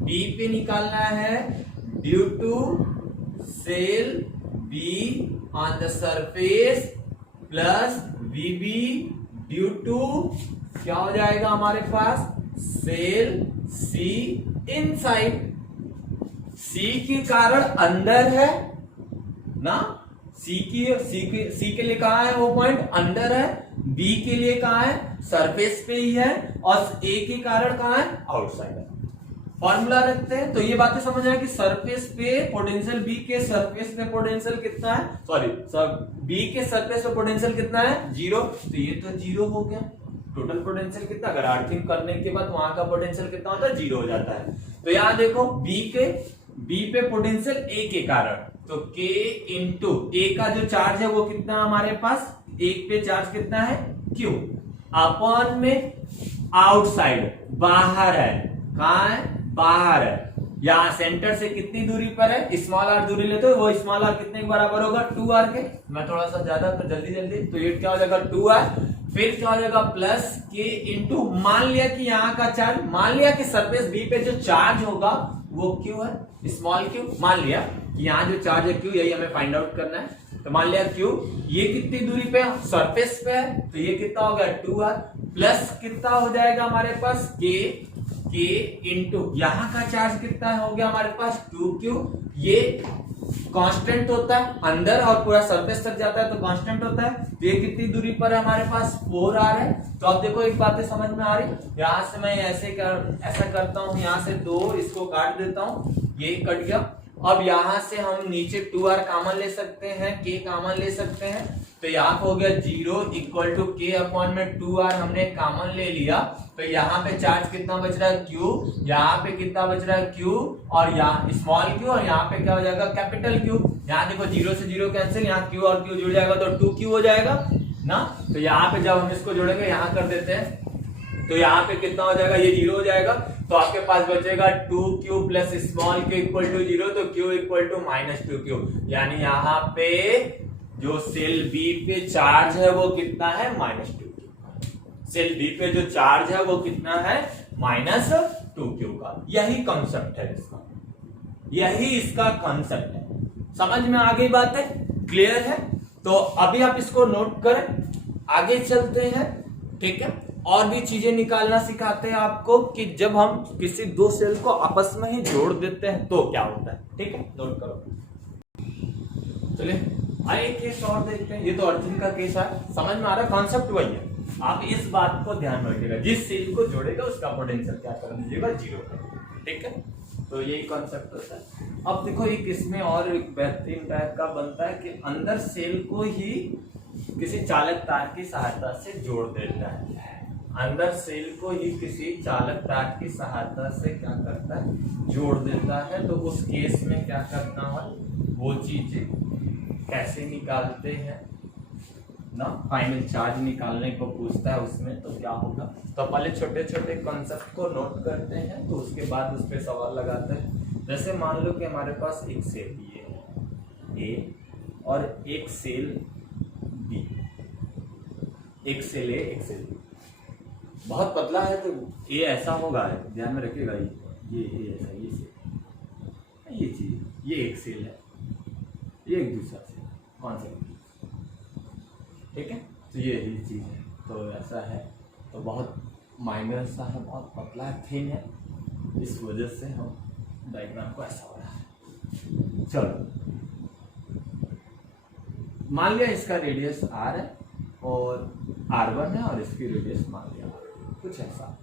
B पे निकालना है due to shell B on the surface plus VB due to क्या हो जाएगा हमारे पास, सेल सी इनसाइड। सी के कारण अंदर है ना, सी के लिए कहा है वो पॉइंट अंदर है, बी के लिए कहा है सरफेस पे ही है, और ए के कारण कहा है, आउटसाइड है। फॉर्मूला रखते हैं तो ये बातें समझ आए कि सरफेस पे पोटेंशियल बी के सरफेस पे पोटेंशियल कितना है, सॉरी बी के सरफेस पे पोटेंशियल कितना है, जीरो। तो ये तो जीरो हो गया। टोटल पोटेंशियल कितना, अगर अर्थिंग करने के बाद वहां का पोटेंशियल कितना होता है, जीरो हो जाता है। तो यहां देखो बी पे पोटेंशियल ए के कारण, तो के इंटू ए का जो चार्ज है वो कितना हमारे पास, एक पे चार्ज कितना है, क्यू, अपॉन में आउटसाइड बाहर है, कहां है, बाहर है। यहां सेंटर से कितनी दूरी पर है, स्मॉल आर दूरी लेते हो, वो स्मॉल आर कितने के बराबर होगा, 2r के। मैं थोड़ा सा ज्यादा जल्दी तो ये क्या हो जाएगा 2r, फिर क्या हो जाएगा प्लस के इंटू, मान लिया कि यहाँ का चार्ज, मान लिया कि सरफेस बी पे जो चार्ज होगा वो क्यू है, स्मॉल क्यू। मान लिया कि यहाँ जो चार्ज है क्यू, यही हमें फाइंड आउट करना है। तो मान लिया क्यू, ये कितनी दूरी पे, सरफेस पे है, तो ये कितना हो गया 2r, प्लस कितना हो जाएगा हमारे पास के इंटू यहाँ का चार्ज कितना हो गया हमारे पास 2q। ये कांस्टेंट होता है अंदर और पूरा सरफेस तक जाता है तो कांस्टेंट होता है। तो ये कितनी दूरी पर है हमारे पास, 4r है। तो अब देखो एक बात समझ में आ रही, यहां से मैं ऐसा करता हूं, यहां से 2 इसको काट देता हूं, ये कट गया। अब यहां से हम नीचे 2r कॉमन ले सकते हैं, k कॉमन ले सकते हैं। तो यहाँ पे हो गया 0 इक्वल टू के अपॉन में 2r हमने कॉमन ले लिया। तो यहाँ पे चार्ज कितना बच रहा है, q, यहाँ पे कितना बच रहा है q, और यहाँ स्मॉल q, और यहाँ पे क्या हो जाएगा कैपिटल Q। यहाँ देखो 0 से 0 कैंसिल, यहाँ q और q जुड़ जाएगा तो 2q हो जाएगा ना। तो यहाँ पे जब हम इसको जोड़ेंगे, यहाँ कर देते हैं, तो यहाँ पे कितना हो जाएगा, ये 0 हो जाएगा। तो आपके पास बचेगा 2q plus small q equal to 0, तो q इक्वल टू -2q। यानी यहाँ पे जो सेल बी पे चार्ज है वो कितना है, -2q। सेल बी पे जो चार्ज है वो कितना है, -2q का। यही कॉन्सेप्ट है इसका, यही इसका कॉन्सेप्ट है। समझ में आ गई बात है, क्लियर है। तो अभी आप इसको नोट करें, आगे चलते हैं, ठीक है। और भी चीजें निकालना सिखाते हैं आपको कि जब हम किसी दो सेल को आपस में ही जोड़ देते हैं तो क्या होता है, ठीक है, नोट करो। चलिए आइए केस और देखते हैं। ये तो अर्जुन का केस है, समझ में आ रहा है, कॉन्सेप्ट वही है। आप इस बात को ध्यान में रखिएगा, जिस सेल को जोड़ेगा उसका पोटेंशियल क्या कर दीजिएगा, 0, ठीक है। तो यही कॉन्सेप्ट होता है। अब देखो एक इसमें और एक बेहतरीन टाइप का बनता है कि अंदर सेल को ही किसी चालक तार की सहायता से जोड़ देता है। अंदर सेल को ही किसी चालक तार की सहायता से क्या करता है, जोड़ देता है। तो उस केस में क्या करना है, वो चीजें कैसे निकालते हैं ना, फाइनल चार्ज निकालने को पूछता है उसमें, तो क्या होगा। तो पहले छोटे छोटे कॉन्सेप्ट को नोट करते हैं, तो उसके बाद उस पर सवाल लगाते हैं। जैसे मान लो कि हमारे पास एक सेल ये है ए और एक सेल बी, एक सेल ए एक सेल बी। बहुत पतला है तो ए ऐसा होगा, ध्यान में रखिएगा, ये ऐसा, ये चीज, ये एक सेल है, ये एक दूसरा सेल, कौन सा, ठीक है। तो ये चीज है, तो ऐसा है, तो बहुत माइनर सा है, बहुत पतला है, थिन है, इस वजह से हम डायग्राम को ऐसा हो रहा है। चलो मान लिया इसका रेडियस r है और r1 है और इसकी रेडियस मान लिया कुछ ऐसा,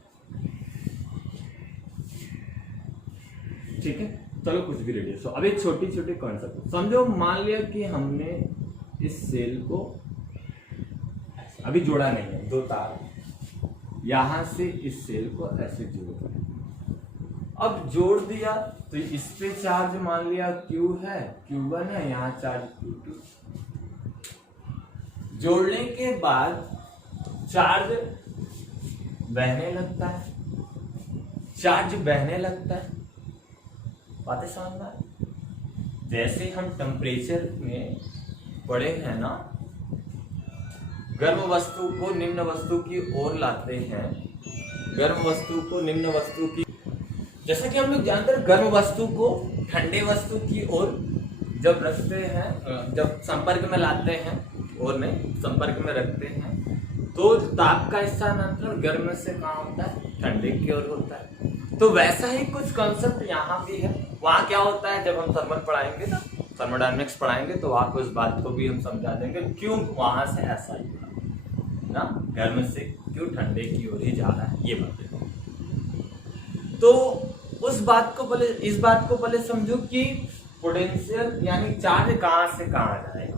ठीक है। चलो कुछ भी रेडियस हो। अब एक छोटी छोटी कॉन्सेप्ट समझो। मान लिया कि हमने इस सेल को अभी जोड़ा नहीं है, दो तार यहां से इस सेल को ऐसे जोड़ दिया। अब जोड़ दिया तो इस पे चार्ज मान लिया Q है, Q1 है, यहाँ चार्ज Q2। जोड़ने के बाद चार्ज बहने लगता है, चार्ज बहने लगता है, बातें समझ में आए। जैसे हम टेम्परेचर में पढ़े हैं ना, गर्म वस्तु को निम्न वस्तु की ओर लाते हैं, गर्म वस्तु को निम्न वस्तु की, जैसा कि हम लोग जानते हैं गर्म वस्तु को ठंडे वस्तु की ओर जब रखते हैं, जब संपर्क में लाते हैं, और नहीं संपर्क में रखते हैं, तो ताप का स्थानांतरण गर्म से कहाँ होता है, ठंडे की ओर होता है। तो वैसा ही कुछ कॉन्सेप्ट यहाँ भी है। वहाँ क्या होता है, जब हम थर्मल पढ़ाएंगे ना, थर्मोडायनेमिक्स पढ़ाएंगे, तो आपको इस बात को भी हम समझा देंगे क्यों वहां से ऐसा ही ना, गर्म से क्यों ठंडे की ओर ही जा रहा है, ये बात। तो उस बात को पहले, इस बात को पहले समझो कि पोटेंशियल यानी चार्ज कहाँ से कहाँ जाएगा,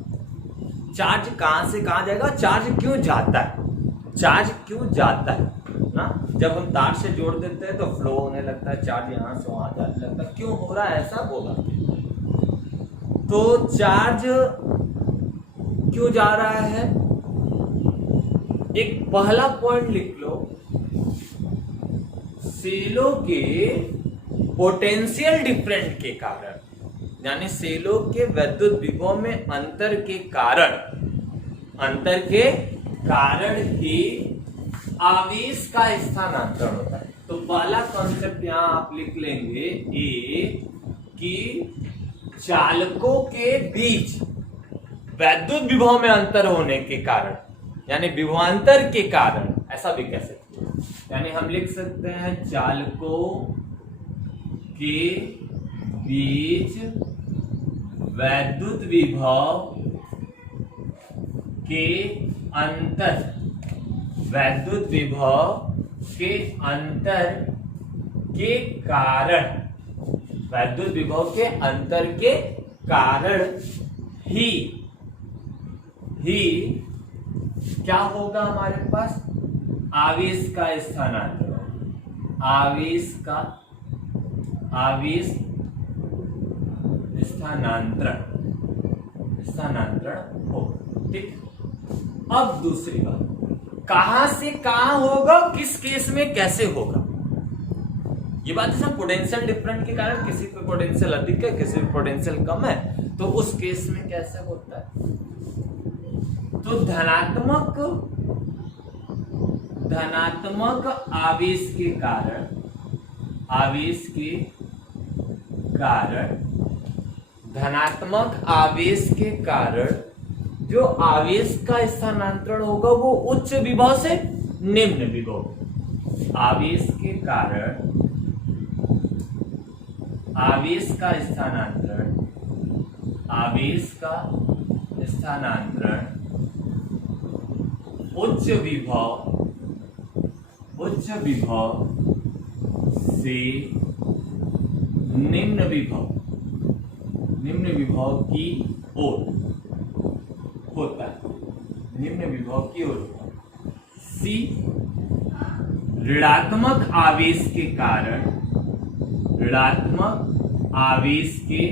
चार्ज कहाँ से कहाँ जाएगा, चार्ज क्यों जाता है, चार्ज क्यों जाता है ना। जब हम तार से जोड़ देते हैं तो फ्लो होने लगता है, चार्ज यहाँ से वहां जाने लगता है, क्यों हो रहा है ऐसा, बोला। तो चार्ज क्यों जा रहा है, एक पहला पॉइंट लिख लो, सेलों के पोटेंशियल डिफरेंट के कारण, यानी सेलों के वैद्युत विभव में अंतर के कारण, अंतर के कारण ही आवेश का स्थानांतरण होता है। तो पहला कॉन्सेप्ट यहां आप लिख लेंगे ए कि चालकों के बीच वैद्युत विभव में अंतर होने के कारण, यानी विभवांतर के कारण, ऐसा भी कह सकते हैं। यानी हम लिख सकते हैं चालकों के बीच वैद्युत विभव के अंतर, वैद्युत विभव के अंतर के कारण, वैद्युत विभव के अंतर के कारण ही क्या होगा हमारे पास, आवेश का स्थानांतरण, आवेश स्थानांतरण होगा, ठीक। अब दूसरी बात, कहां से कहां होगा, किस केस में कैसे होगा, ये बात है। पोटेंशियल डिफरेंट के कारण किसी पे पोटेंशियल अधिक है, किसी पे पोटेंशियल कम है, तो उस केस में कैसे होता है। तो धनात्मक आवेश के कारण, धनात्मक आवेश के कारण जो आवेश का स्थानांतरण होगा वो उच्च विभव से निम्न विभव, आवेश के कारण आवेश का स्थानांतरण उच्च विभव से निम्न विभव की ओर होता है, निम्न विभव की ओर सी ऋणात्मक आवेश के कारण, ऋणात्मक आवेश के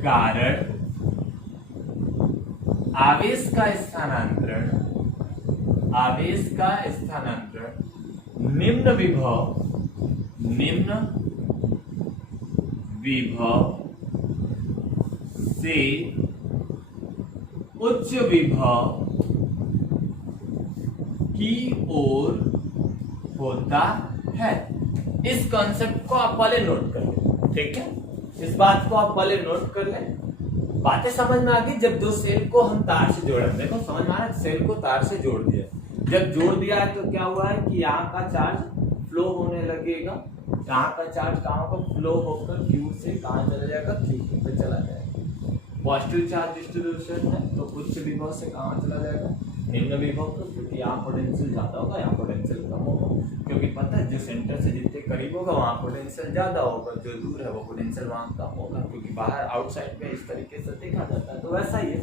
कारण आवेश का स्थानांतरण, आवेश का स्थानांतरण निम्न विभव से उच्च विभव की ओर होता है। इस कॉन्सेप्ट को आप पहले नोट कर लें, ठीक है। इस बात को आप पहले नोट कर लें। बातें समझ में आ गई। जब दो सेल को हम तार से जोड़े, देखो समझ में आ रहा है, सेल को तार से जोड़ दिया, जब जोड़ दिया है तो क्या हुआ है कि यहाँ का चार्ज फ्लो होने लगेगा, यहाँ का चार्ज कहाँ पर फ्लो होकर Q से कहाँ चला जाएगा, Q पे चला जाएगा। पॉजिटिव चार्ज डिस्ट्रीब्यूशन है तो उच्च विभव से कहाँ चला जाएगा, निम्न विभव को, क्योंकि यहाँ पोटेंशियल ज्यादा होगा, यहाँ पोटेंशियल कम होगा, क्योंकि पता है जो सेंटर से जितने करीब होगा वहाँ पोटेंशियल ज्यादा होगा, जो दूर है वो पोटेंशियल वहाँ कम होगा, क्योंकि बाहर आउटसाइड पे इस तरीके से देखा जाता है, तो वैसा ही है।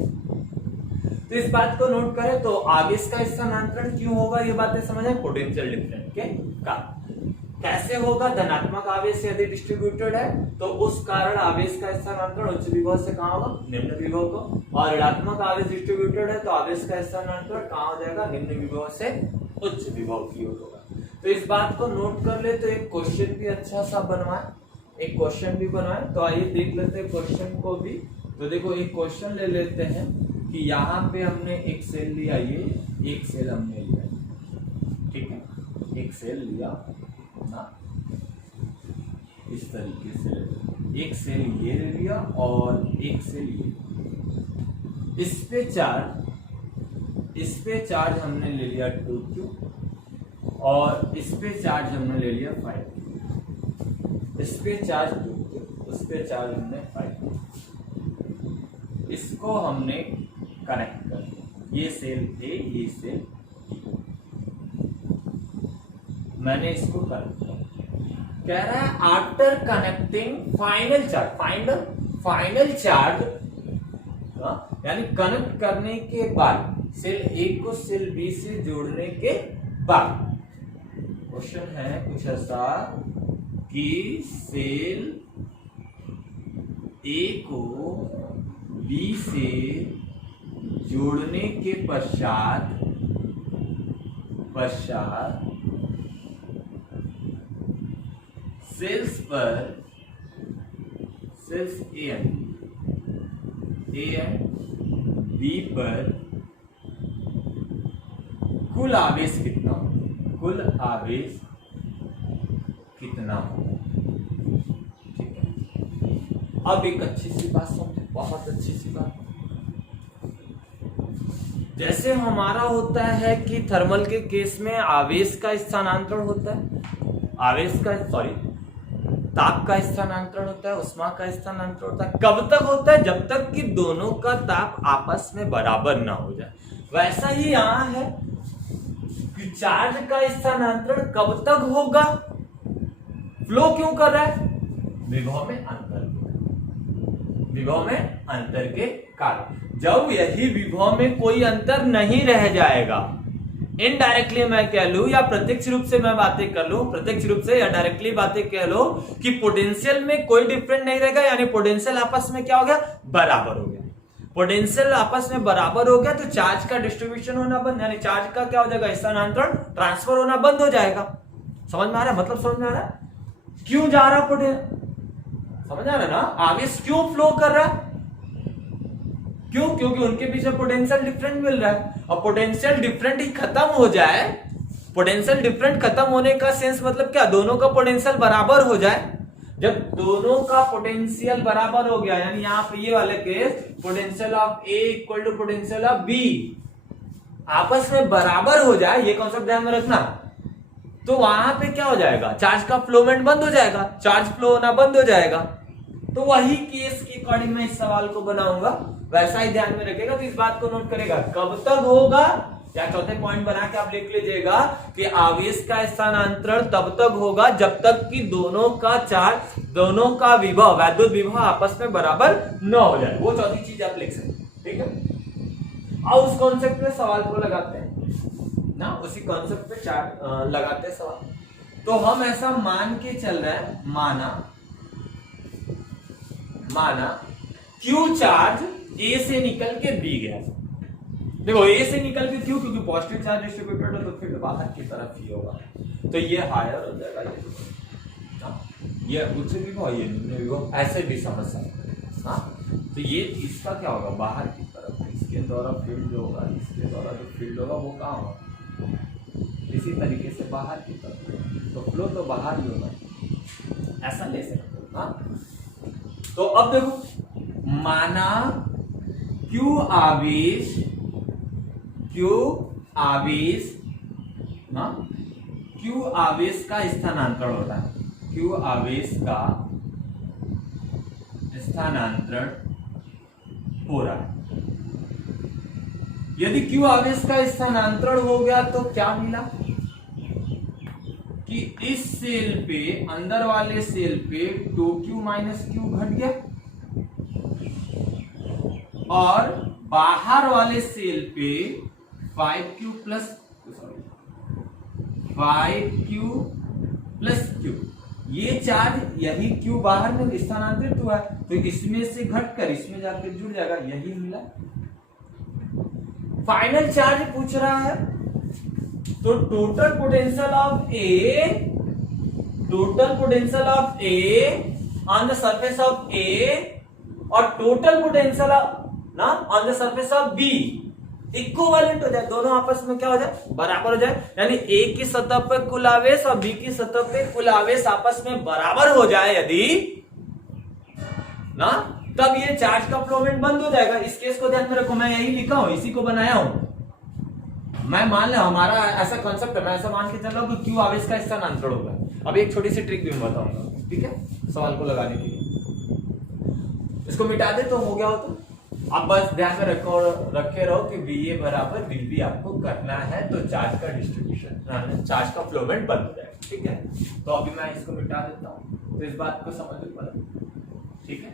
तो इस बात को नोट करें तो आवेश का स्थानांतरण क्यों होगा, ये बातें समझ आए। पोटेंशियल डिफरेंस के कारण कैसे होगा, धनात्मक आवेश यदि डिस्ट्रीब्यूटेड है तो उस कारण आवेश का स्थानांतरण उच्च विभव से कहाँ होगा, निम्न विभव को, और ऋणात्मक आवेश डिस्ट्रीब्यूटेड है तो आवेश का स्थानांतरण कहाँ हो जाएगा, निम्न विभव से उच्च विभव की ओर होगा। तो इस बात को नोट कर ले। तो एक क्वेश्चन भी अच्छा सा बनवाए, एक क्वेश्चन भी बनाए, तो आइए देख लेते हैं क्वेश्चन को भी। तो देखो एक क्वेश्चन ले लेते हैं कि यहाँ पे हमने एक सेल लिया, ये एक सेल हमने लिया, ठीक है, एक सेल लिया ना, इस तरीके से एक सेल ये ले लिया और एक सेल ये, इस पे चार्ज हमने ले लिया 2Q और इस पे चार्ज हमने ले लिया 5Q। इस पे चार्ज 2Q, उस पे चार्ज हमने 5Q। इसको हमने कनेक्ट कर दिया, ये सेल A, ये सेल B, मैंने इसको कनेक्ट किया। कह रहा है आफ्टर कनेक्टिंग फाइनल चार्ज, यानी कनेक्ट करने के बाद सेल A को सेल B से जोड़ने के बाद, क्वेश्चन है कुछ ऐसा कि सेल A को B से जोड़ने के पश्चात सेल्स A एंड B पर कुल आवेश कितना हो, ठीक है। अब एक अच्छी सी बात समझे, बहुत अच्छी सी बात। जैसे हमारा होता है कि थर्मल के केस में आवेश का स्थानांतरण होता है, ताप का स्थानांतरण होता है, उष्मा का स्थानांतरण होता है। कब तक होता है, जब तक कि दोनों का ताप आपस में बराबर ना हो जाए। वैसा ही यहाँ है कि चार्ज का स्थानांतरण कब तक होगा, फ्लो क्यों कर रहा है, विभव में अंतर के कारण। जब यही विभव में कोई अंतर नहीं रह जाएगा, इनडायरेक्टली मैं कह लूं या प्रत्यक्ष रूप से मैं बातें कर लूं, प्रत्यक्ष रूप से या डायरेक्टली बातें कह लो कि पोटेंशियल में कोई डिफरेंस नहीं रहेगा, यानी पोटेंशियल आपस में क्या हो गया, बराबर हो गया। पोटेंशियल आपस में बराबर हो गया तो चार्ज का डिस्ट्रीब्यूशन होना बंद, यानी चार्ज का क्या हो जाएगा, स्थानांतरण, ट्रांसफर होना बंद हो जाएगा। समझ में आ रहा है, मतलब समझ में आ रहा है क्यों जा रहा पोटेंशियल, समझ आ रहा है ना, आवेश क्यों फ्लो कर रहा है, क्यों, क्योंकि उनके पीछे पोटेंशियल डिफरेंट मिल रहा है। और पोटेंशियल डिफरेंट ही खत्म हो जाए, पोटेंशियल डिफरेंट खत्म होने का सेंस मतलब क्या, दोनों का पोटेंशियल बराबर हो जाए। जब दोनों का पोटेंशियल बराबर हो गया, यानी यहाँ पे ये वाले case potential of A equal to potential of B आपस में बराबर हो जाए, ये कॉन्सेप्ट ध्यान में रखना, तो वहां पे क्या हो जाएगा, चार्ज का फ्लोमेंट बंद हो जाएगा, चार्ज फ्लो होना बंद हो जाएगा। तो वही केस के अकॉर्डिंग मैं इस सवाल को बनाऊंगा, वैसा ही ध्यान में रखेगा। तो इस बात को नोट करेगा, कब तक होगा, या चौथे पॉइंट बना के आप लिख लीजिएगा कि आवेश का स्थानांतरण तब तक होगा जब तक कि दोनों का चार्ज, दोनों का विभव, वैद्युत विभव आपस में बराबर न हो जाए। वो चौथी चीज आप लिख सकते, ठीक है। अब उस कॉन्सेप्ट में सवाल को लगाते हैं। ना, उसी कॉन्सेप्ट पे लगाते सवाल। तो हम ऐसा मान के चल रहे हैं, माना क्यू चार्ज ए से निकल के बी गया। देखो ए से निकल के क्यों, क्योंकि पॉजिटिव चार्ज डिस्ट्रीब्यूटेड है तो फील्ड बाहर की तरफ ही होगा, तो ये हायर हो जाएगा, ये उच्च विभव, ये निम्न विभव, ऐसे भी समझ सकते हैं। हाँ, तो ये इसका क्या होगा, बाहर की तरफ, इसके द्वारा फील्ड जो होगा, इसके द्वारा जो फील्ड होगा वो कहाँ होगा, इसी तरीके से बाहर की तरफ, तो फ्लो तो बाहर ही होगा, ऐसा ले सकते हो। हाँ, तो अब देखो, माना क्यू आवेश का स्थानांतरण हो रहा है, क्यू आवेश का स्थानांतरण हो रहा है। यदि क्यू आवेश का स्थानांतरण हो गया तो क्या मिला कि इस सेल पे, अंदर वाले सेल पे 2q माइनस क्यू घट गया, और बाहर वाले सेल पे 5q प्लस क्यू, ये चार्ज यही क्यू बाहर में स्थानांतरित हुआ है, तो इसमें से घटकर इसमें जाकर जुड़ जाएगा, यही मिला। फाइनल चार्ज पूछ रहा है, तो total potential of A on the surface of A और total potential on the surface of B equivalent हो जाए, दोनों आपस में क्या हो जाए, बराबर हो जाए। यानी ए की सतह पर कुल आवेश और बी की सतह पे कुल आवेश आपस में बराबर हो जाए यदि ना, तब ये चार्ज का फ्लोमेंट बंद हो जाएगा। इस केस को ध्यान में रखो, मैं यही लिखा हूं, इसी को बनाया हूं। मैं मान लिया हमारा ऐसा कॉन्सेप्ट है, मैं ऐसा मान के चल रहा हूं कि क्यू आवेश का स्थानांतरण होगा। अब एक छोटी सी ट्रिक भी मैं बताऊंगा, ठीक है, सवाल को लगाने के लिए। इसको मिटा दे तो हो गया हो, तो अब बस ध्यान में रखे रहो कि बीए बराबर बीबी आपको करना है, तो चार्ज का डिस्ट्रीब्यूशन, चार्ज का फ्लोमेंट बंद हो जाएगा, ठीक है। तो अभी मैं इसको मिटा देता हूं, तो इस बात को समझ लो, ठीक है।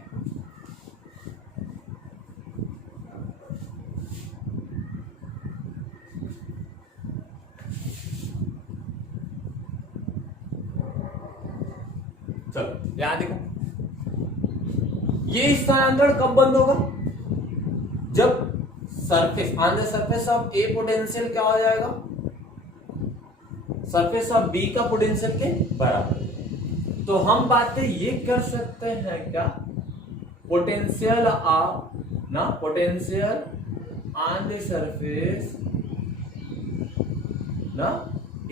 चलो यहां देखो, ये स्थानांतरण कब बंद होगा, जब surface, on the surface of A potential क्या हो जाएगा, सरफेस ऑफ बी का पोटेंशियल के बराबर। तो हम बातें ये कर सकते हैं क्या, पोटेंशियल ऑन द सरफेस ना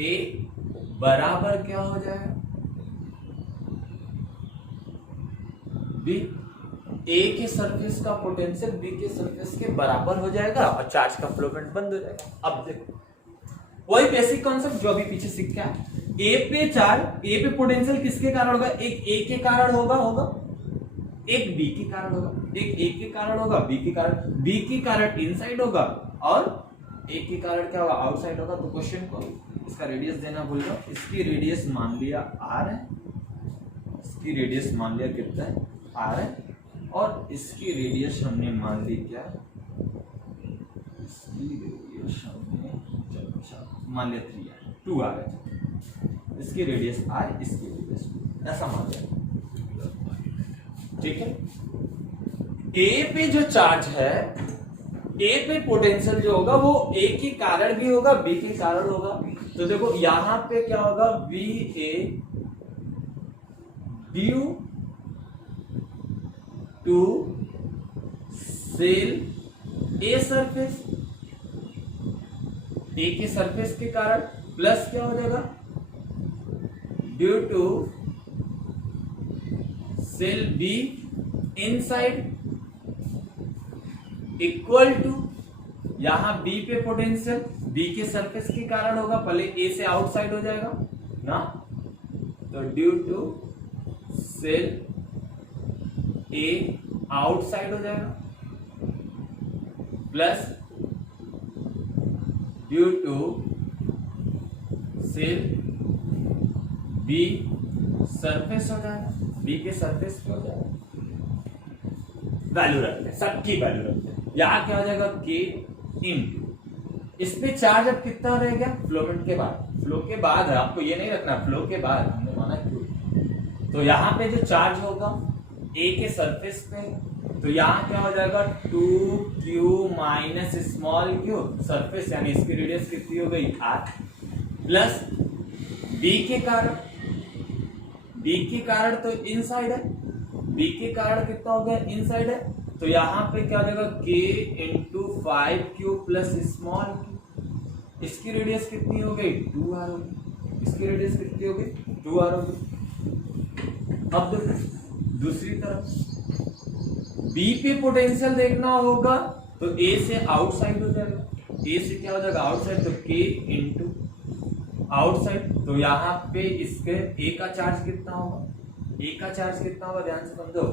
ए बराबर क्या हो जाएगा, बी, ए के सरफेस का पोटेंशियल बी के सरफेस के बराबर हो जाएगा और चार्ज का फ्लोमेंट बंद हो जाएगा। अब देखो वही बेसिक कॉन्सेप्ट जो अभी पीछे सीख गया, ए पे पोटेंशियल किसके कारण होगा, एक ए के कारण होगा, एक बी के कारण होगा, एक ए के कारण होगा, बी के कारण इनसाइड होगा और ए के कारण क्या होगा, आउटसाइड होगा। तो क्वेश्चन को इसका रेडियस देना भूल जाओ, इसकी रेडियस मान लिया आर है, इसकी रेडियस मान लिया कितना है, आर है, और इसकी रेडियस हमने मान ली क्या, इसकी रेडियस हमने मान लिया 3 है, 2 आ गया, इसकी रेडियस आर, इसकी रेडियस 2, ऐसा मान लिया, ठीक है। ए पे जो चार्ज है, ए पे पोटेंशियल जो होगा वो ए के कारण भी होगा, बी के कारण होगा। तो देखो यहां पे क्या होगा, V A due to shell A surface, A के सरफेस के कारण, प्लस क्या हो जाएगा, due to shell B inside, equal to, यहां बी पे पोटेंशियल बी के सरफेस के कारण होगा, पहले ए से आउटसाइड हो जाएगा ना, तो due to shell A outside हो जाएगा, plus due to shell B surface हो जाएगा, बी के सरफेस पे हो जाएगा। वैल्यू रखते हैं, सबकी वैल्यू रखते हैं, यहां क्या हो जाएगा, के इंटू इस पे चार्ज अब कितना रह गया फ्लोमेंट के बाद, फ्लो के बाद है, आपको ये नहीं रखना, फ्लो के बाद हमने माना क्यू। तो यहाँ पे जो चार्ज होगा ए के सरफेस पे, तो यहाँ क्या हो जाएगा 2q minus small Q surface, यानी इसकी रेडियस कितनी हो गई r, प्लस बी के कारण तो इनसाइड है, बी के कारण कितना हो गया इनसाइड है, तो यहाँ पे क्या हो जाएगा k into 5q plus small q, इसकी रेडियस कितनी हो गई 2r होगी, इसकी रेडियस कितनी हो गई 2r होगी। अब देखो दूसरी तरफ B पे पोटेंशियल देखना होगा, तो A से आउटसाइड हो जाएगा, A से क्या हो जाएगा आउटसाइड, तो K इंटू आउटसाइड, तो यहाँ पे इसके A का चार्ज कितना होगा, A का चार्ज कितना होगा ध्यान से समझो,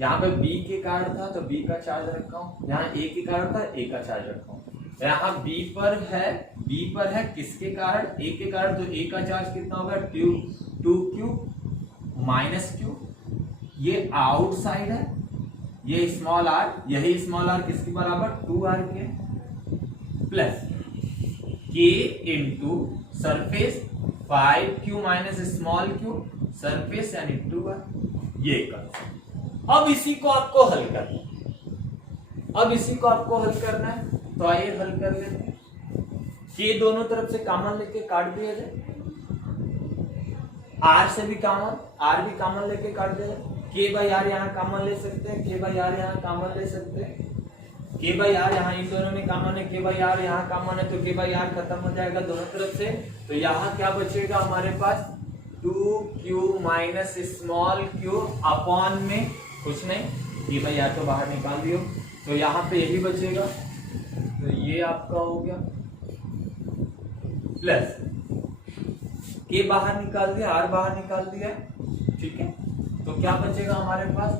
यहाँ पे B के कारण था तो B का चार्ज रखा हूँ, यहाँ A के कारण था A का चार्ज रखा हूँ, यहाँ B पर है किसके कारण A के कारण, तो A का चार्ज कितना होगा 2q माइनस q, ये आउटसाइड है, ये स्मॉल r, यही स्मॉल r किसके बराबर 2r के, plus k into surface 5q minus small q surface यानी 2r, ये कर। अब इसी को आपको हल करना है, तो आइए हल कर लेते हैं। k दोनों तरफ से कॉमन लेके काट दिया जाए, r से भी कॉमन, r भी कॉमन लेके काट दिया जाए, k बाई आर यहाँ कॉमन ले सकते हैं, k बाई आर यहाँ कॉमन ले सकते हैं, k बाई आर यहाँ इन दोनों में कॉमन है, k बाई आर यहाँ कॉमन है, तो k बाई आर खत्म हो जाएगा दोनों तरफ से, तो यहाँ क्या बचेगा हमारे पास 2q minus small q upon में कुछ नहीं, k बाई आर तो बाहर निकाल दियो, तो यहाँ पे यही बचेगा, तो ये आपका हो गया, प्लस k बाहर निकाल दिया, r बाहर निकाल दिया, ठीक है, तो क्या बचेगा हमारे पास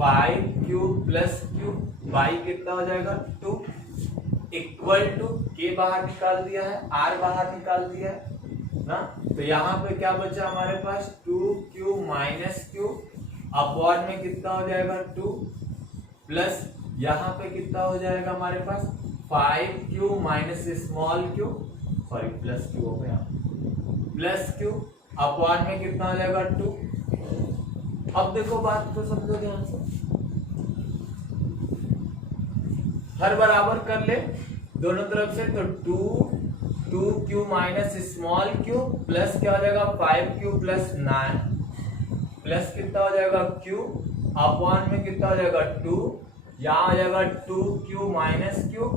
5q प्लस q बाई कितना हो जाएगा 2 इक्वल टू k बाहर निकाल दिया है, r बाहर निकाल दिया है ना, तो यहाँ पे क्या बचा हमारे पास 2q माइनस q अपॉन में कितना हो जाएगा 2 प्लस यहाँ पे कितना हो जाएगा हमारे पास 5q minus small q, sorry plus q हो गया, प्लस q अपॉन में कितना हो जाएगा 2। अब देखो बात को समझो ध्यान से, हर बराबर कर ले दोनों तरफ से, तो 2q minus small q plus क्या हो जाएगा 5q प्लस 9 प्लस कितना हो जाएगा q अपॉन में कितना हो जाएगा 2, यहाँ आ जाएगा 2q माइनस q,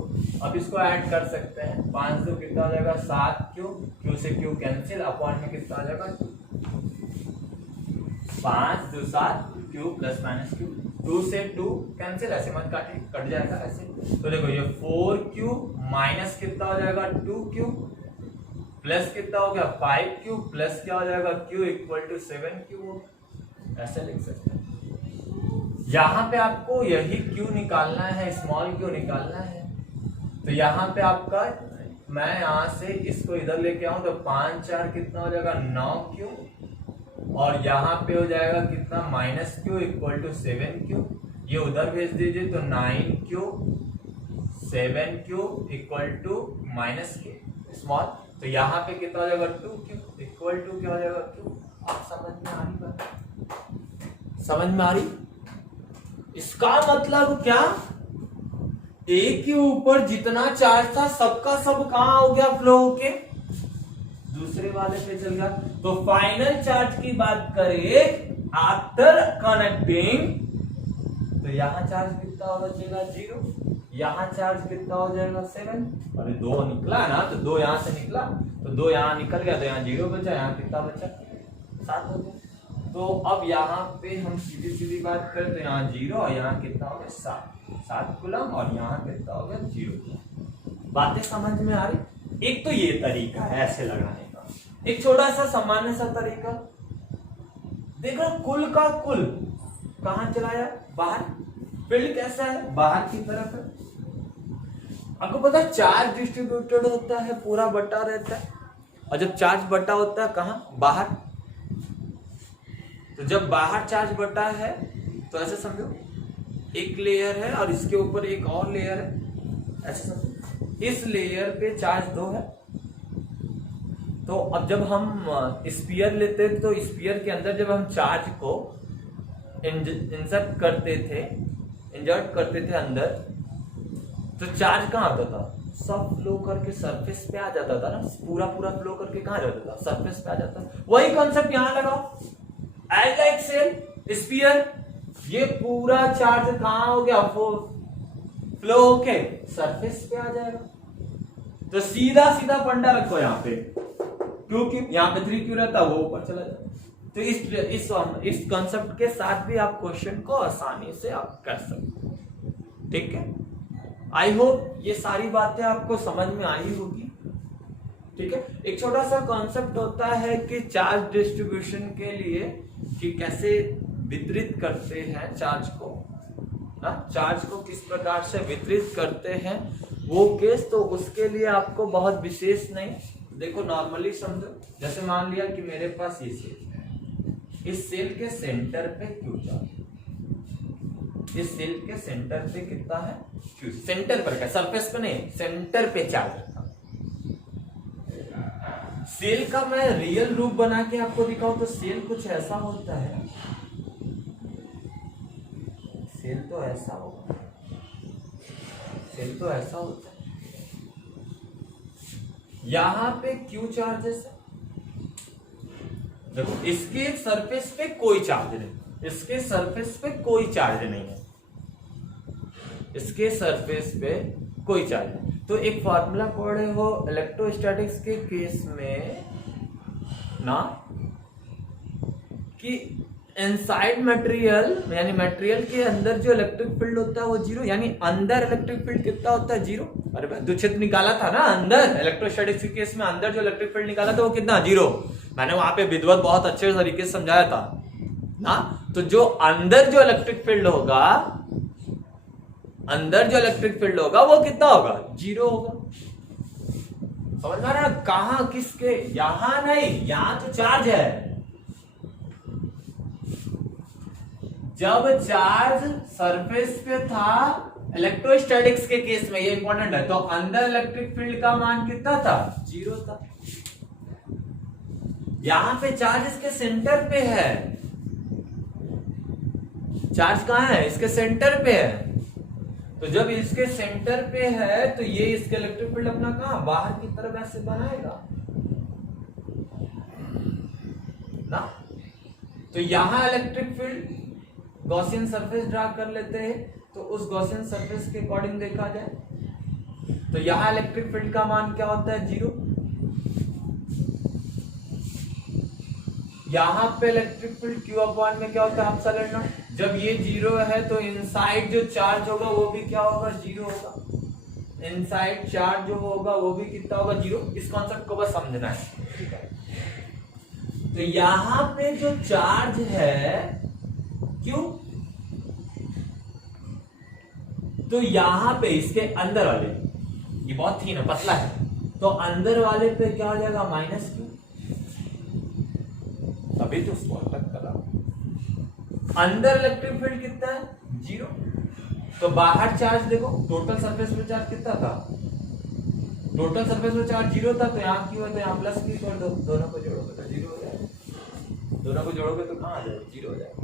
अब इसको ऐड कर सकते हैं, 5 2 कितना हो जाएगा 7q, q से q कैंसिल, अपॉन में कितना हो जाएगा 5 2 7 q प्लस माइनस q, 2 से 2 कैंसिल, ऐसे मत काटे कट जाएगा ऐसे, तो देखो ये 4q माइनस कितना हो जाएगा 2q प्लस कितना हो गया 5q प्लस क्या हो जाएगा q इक्वल टू 7q, ऐसे लिख सकते हैं। यहाँ पे आपको यही q निकालना है, स्मॉल q निकालना है, तो यहाँ पे आपका मैं यहाँ से इसको इधर लेके आऊं तो 5 4 कितना हो जाएगा 9q, और यहाँ पे हो जाएगा कितना minus q equal to 7q, ये उधर भेज दीजिए तो 9q 7q equal to minus q small, तो यहाँ पे कितना हो जाएगा 2q इक्वल टू क्या हो जाएगा q। आप समझ में आ रही बात, समझ में आ रही, इसका मतलब क्या, A के ऊपर जितना चार्ज था सबका सब कहां हो गया फ्लो होके दूसरे वाले पे चल गया, तो फाइनल चार्ज की बात करें आफ्टर कनेक्टिंग, तो यहाँ चार्ज कितना हो बचेगा 0, यहाँ चार्ज कितना हो जाएगा 7, अरे 2 निकला ना, तो 2 यहाँ से निकला, तो 2 यहाँ निकल गया, तो यहाँ 0 बचा, यहाँ कितना बचा 7 हो गया। तो अब यहाँ पे हम सीधी सीधी बात करें तो यहाँ 0 और यहाँ कितना हो गया 7 कूलम, और यहाँ कितना हो गया 0। बातें समझ में आ रही। एक तो ये तरीका है ऐसे लगाने का, एक छोटा सा सामान्य सा तरीका देखो, कुल का कुल कहाँ चला जाए बाहर, फील्ड कैसा है बाहर की तरफ है। आपको पता है चार्ज डिस्ट्रीब्यूटेड होता है, पूरा बटा रहता है, और जब चार्ज बटा होता है कहाँ बाहर, तो जब बाहर चार्ज बटा है तो ऐसे समझो एक लेयर है और इसके ऊपर एक और लेयर है, ऐसे समझो इस लेयर पे चार्ज 2 है। तो अब जब हम स्फीयर लेते तो स्फीयर के अंदर जब हम चार्ज को इंसर्ट करते थे अंदर, तो चार्ज कहाँ आता था? सब फ्लो करके सरफेस पे आ जाता था ना, पूरा फ्लो करके कहाँ जाता था? सरफेस पे आ जाता था। वही कॉन्सेप्ट यहां लगाओ, एज लाइक सेम स्फीयर, ये पूरा चार्ज कहाँ हो गया? फ्लो होके सरफेस पे आ जाएगा। तो सीधा फंडा रखो यहाँ पे, क्योंकि यहाँ पे 3 क्यों रहता है, वो ऊपर चला जाता। तो इस कॉन्सेप्ट के साथ भी आप क्वेश्चन को आसानी से आप कर सकते हैं। ठीक है, आई होप ये सारी बातें आपको समझ में आई होगी। ठीक है, एक छोटा सा कॉन्सेप्ट होता है कि चार्ज डिस्ट्रीब्यूशन के लिए कि कैसे वितरित करते हैं चार्ज को, चार्ज को किस प्रकार से वितरित करते हैं वो केस, तो उसके लिए आपको बहुत विशेष नहीं, देखो नॉर्मली समझो। जैसे मान लिया कि मेरे पास ये सेल है, इस सेल के सेंटर पे क्यू चार्ज, इस सेल के सेंटर पे कितना है? क्यू। सेंटर पर क्या? सरफेस पे नहीं, सेंटर पे चार्ज रखा। सेल का मैं रियल रूप बना के आपको दिखाऊं तो सेल कुछ ऐसा होता है, सेल तो ऐसा होगा, सेल तो ऐसा होता है। यहां पे क्यू चार्जेस है, देखो इसके सरफेस पे कोई चार्ज नहीं, इसके सरफेस पे कोई चार्ज नहीं है, इसके सरफेस पे कोई चार्ज नहीं। तो एक फॉर्मूला पढ़े हो इलेक्ट्रोस्टैटिक्स के केस में ना, कि इनसाइड मटेरियल यानी मटेरियल के अंदर जो इलेक्ट्रिक फील्ड होता है वो जीरो, यानी अंदर इलेक्ट्रिक फील्ड कितना होता है? जीरो। अरे भाई दुचित निकाला था ना अंदर, इलेक्ट्रोस्टैटिक्स के केस में अंदर जो इलेक्ट्रिक फील्ड निकाला था वो कितना? जीरो। मैंने वहां पे विद्वत बहुत अच्छे तरीके से समझाया था ना। तो जो अंदर जो इलेक्ट्रिक फील्ड होगा, अंदर जो इलेक्ट्रिक फील्ड होगा वो कितना होगा? जीरो होगा। समझ में आ रहा है? कहां, किसके? यहां नहीं, यहां तो चार्ज है। जब चार्ज सरफेस पे था इलेक्ट्रोस्टैटिक्स के केस में, ये इंपॉर्टेंट है, तो अंदर इलेक्ट्रिक फील्ड का मान कितना था? जीरो था। यहां पे चार्ज इसके सेंटर पे है, चार्ज कहां है? इसके सेंटर पे है। तो जब इसके सेंटर पे है तो ये इसके इलेक्ट्रिक फील्ड अपना कहां? बाहर की तरफ ऐसे बनाएगा ना। तो यहां electric field Gaussian surface draw कर लेते हैं, तो उस गॉसियन सरफेस के अकॉर्डिंग देखा जाए तो यहां इलेक्ट्रिक फील्ड का मान क्या होता है? जीरो। यहां पे इलेक्ट्रिक फील्ड क्यू अपॉन में क्या होता है? Epsilon not. जब ये जीरो है तो इनसाइड जो चार्ज होगा वो भी क्या होगा? जीरो होगा। इनसाइड चार्ज जो होगा वो भी कितना होगा? जीरो। इस कॉन्सेप्ट को बस समझना है, ठीक है। तो यहां पे जो चार्ज है क्यों, तो यहां पे इसके अंदर वाले, ये बहुत थी ना, पतला है, तो अंदर वाले पे क्या हो जाएगा? Minus Q. अभी तो उसको अलग करा। अंदर इलेक्ट्रिक फील्ड कितना है? जीरो। तो बाहर चार्ज देखो, टोटल सरफेस पे चार्ज कितना था? टोटल सरफेस पे चार्ज जीरो था, तो यहाँ क्यू है तो यहाँ प्लस क्यू कर दो, दोनों को जोड़ोगे तो जीरो हो जाएगा, दोनों को जोड़ोगे तो कहाँ आ जाएगा? जीरो हो जाएगा।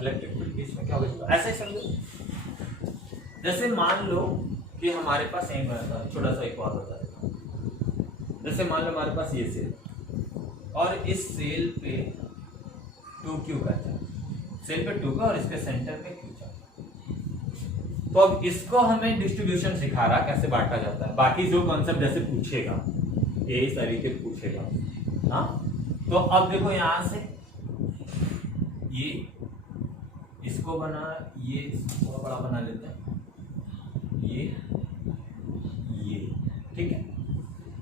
इलेक्ट्रिक फील्ड बीच में क्या होगा? ऐसे ही समझो। जैसे मान लो कि हमारे पास एक छोटा सा एक बात बता देता हूं। जैसे मान लो हमारे पास ये सेल और इस सेल पे 2Q का चार्ज, सेल पे 2 का और इसके सेंटर पे Q चार्ज। तो अब इसको हमें डिस्ट्रीब्यूशन सिखा रहा, कैसे बांटा जाता है। बाकी जो कॉन्सेप्ट जैसे पूछेगा यही तरीके पूछेगा ना। तो अब देखो यहां से ये इसको बना, ये थोड़ा बड़ा बना लेते हैं, ये ठीक है।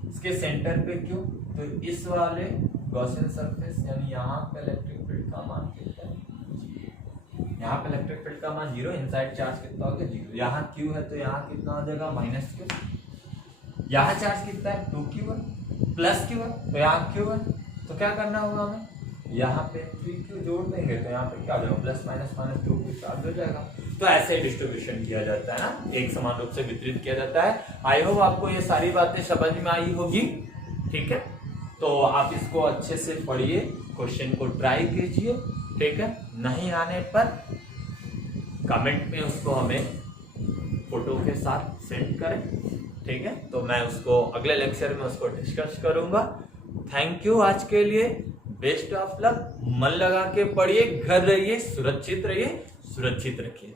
इसके सेंटर पे क्यों, तो इस वाले गॉसियन सरफेस यानी यहाँ पे इलेक्ट्रिक फील्ड का मान कितना है? यहाँ पे इलेक्ट्रिक फील्ड का मान जीरो, इनसाइड चार्ज कितना हो गया? जीरो। यहाँ क्यू है तो यहाँ कितना हो जाएगा? Minus Q. यहाँ चार्ज कितना है? 2Q है, प्लस क्यू है, तो यहाँ क्यू है, तो क्या करना होगा हमें? यहाँ पे 3q जोड़ देंगे तो यहाँ पे क्या हो जाएगा, plus minus minus 2q charge हो जाएगा। तो ऐसे डिस्ट्रीब्यूशन किया जाता है ना, एक समान रूप से वितरित किया जाता है। आई होप आपको ये सारी बातें समझ में आई होगी। ठीक है, तो आप इसको अच्छे से पढ़िए, क्वेश्चन को ट्राई कीजिए। ठीक है, नहीं आने पर कमेंट में उसको हमें फोटो के साथ सेंड करें। ठीक है, तो मैं उसको अगले लेक्चर में उसको डिस्कस करूंगा। थैंक यू आज के लिए, बेस्ट ऑफ लक। मन लगा के पढ़िए, घर रहिए, सुरक्षित रहिए, सुरक्षित रखिए।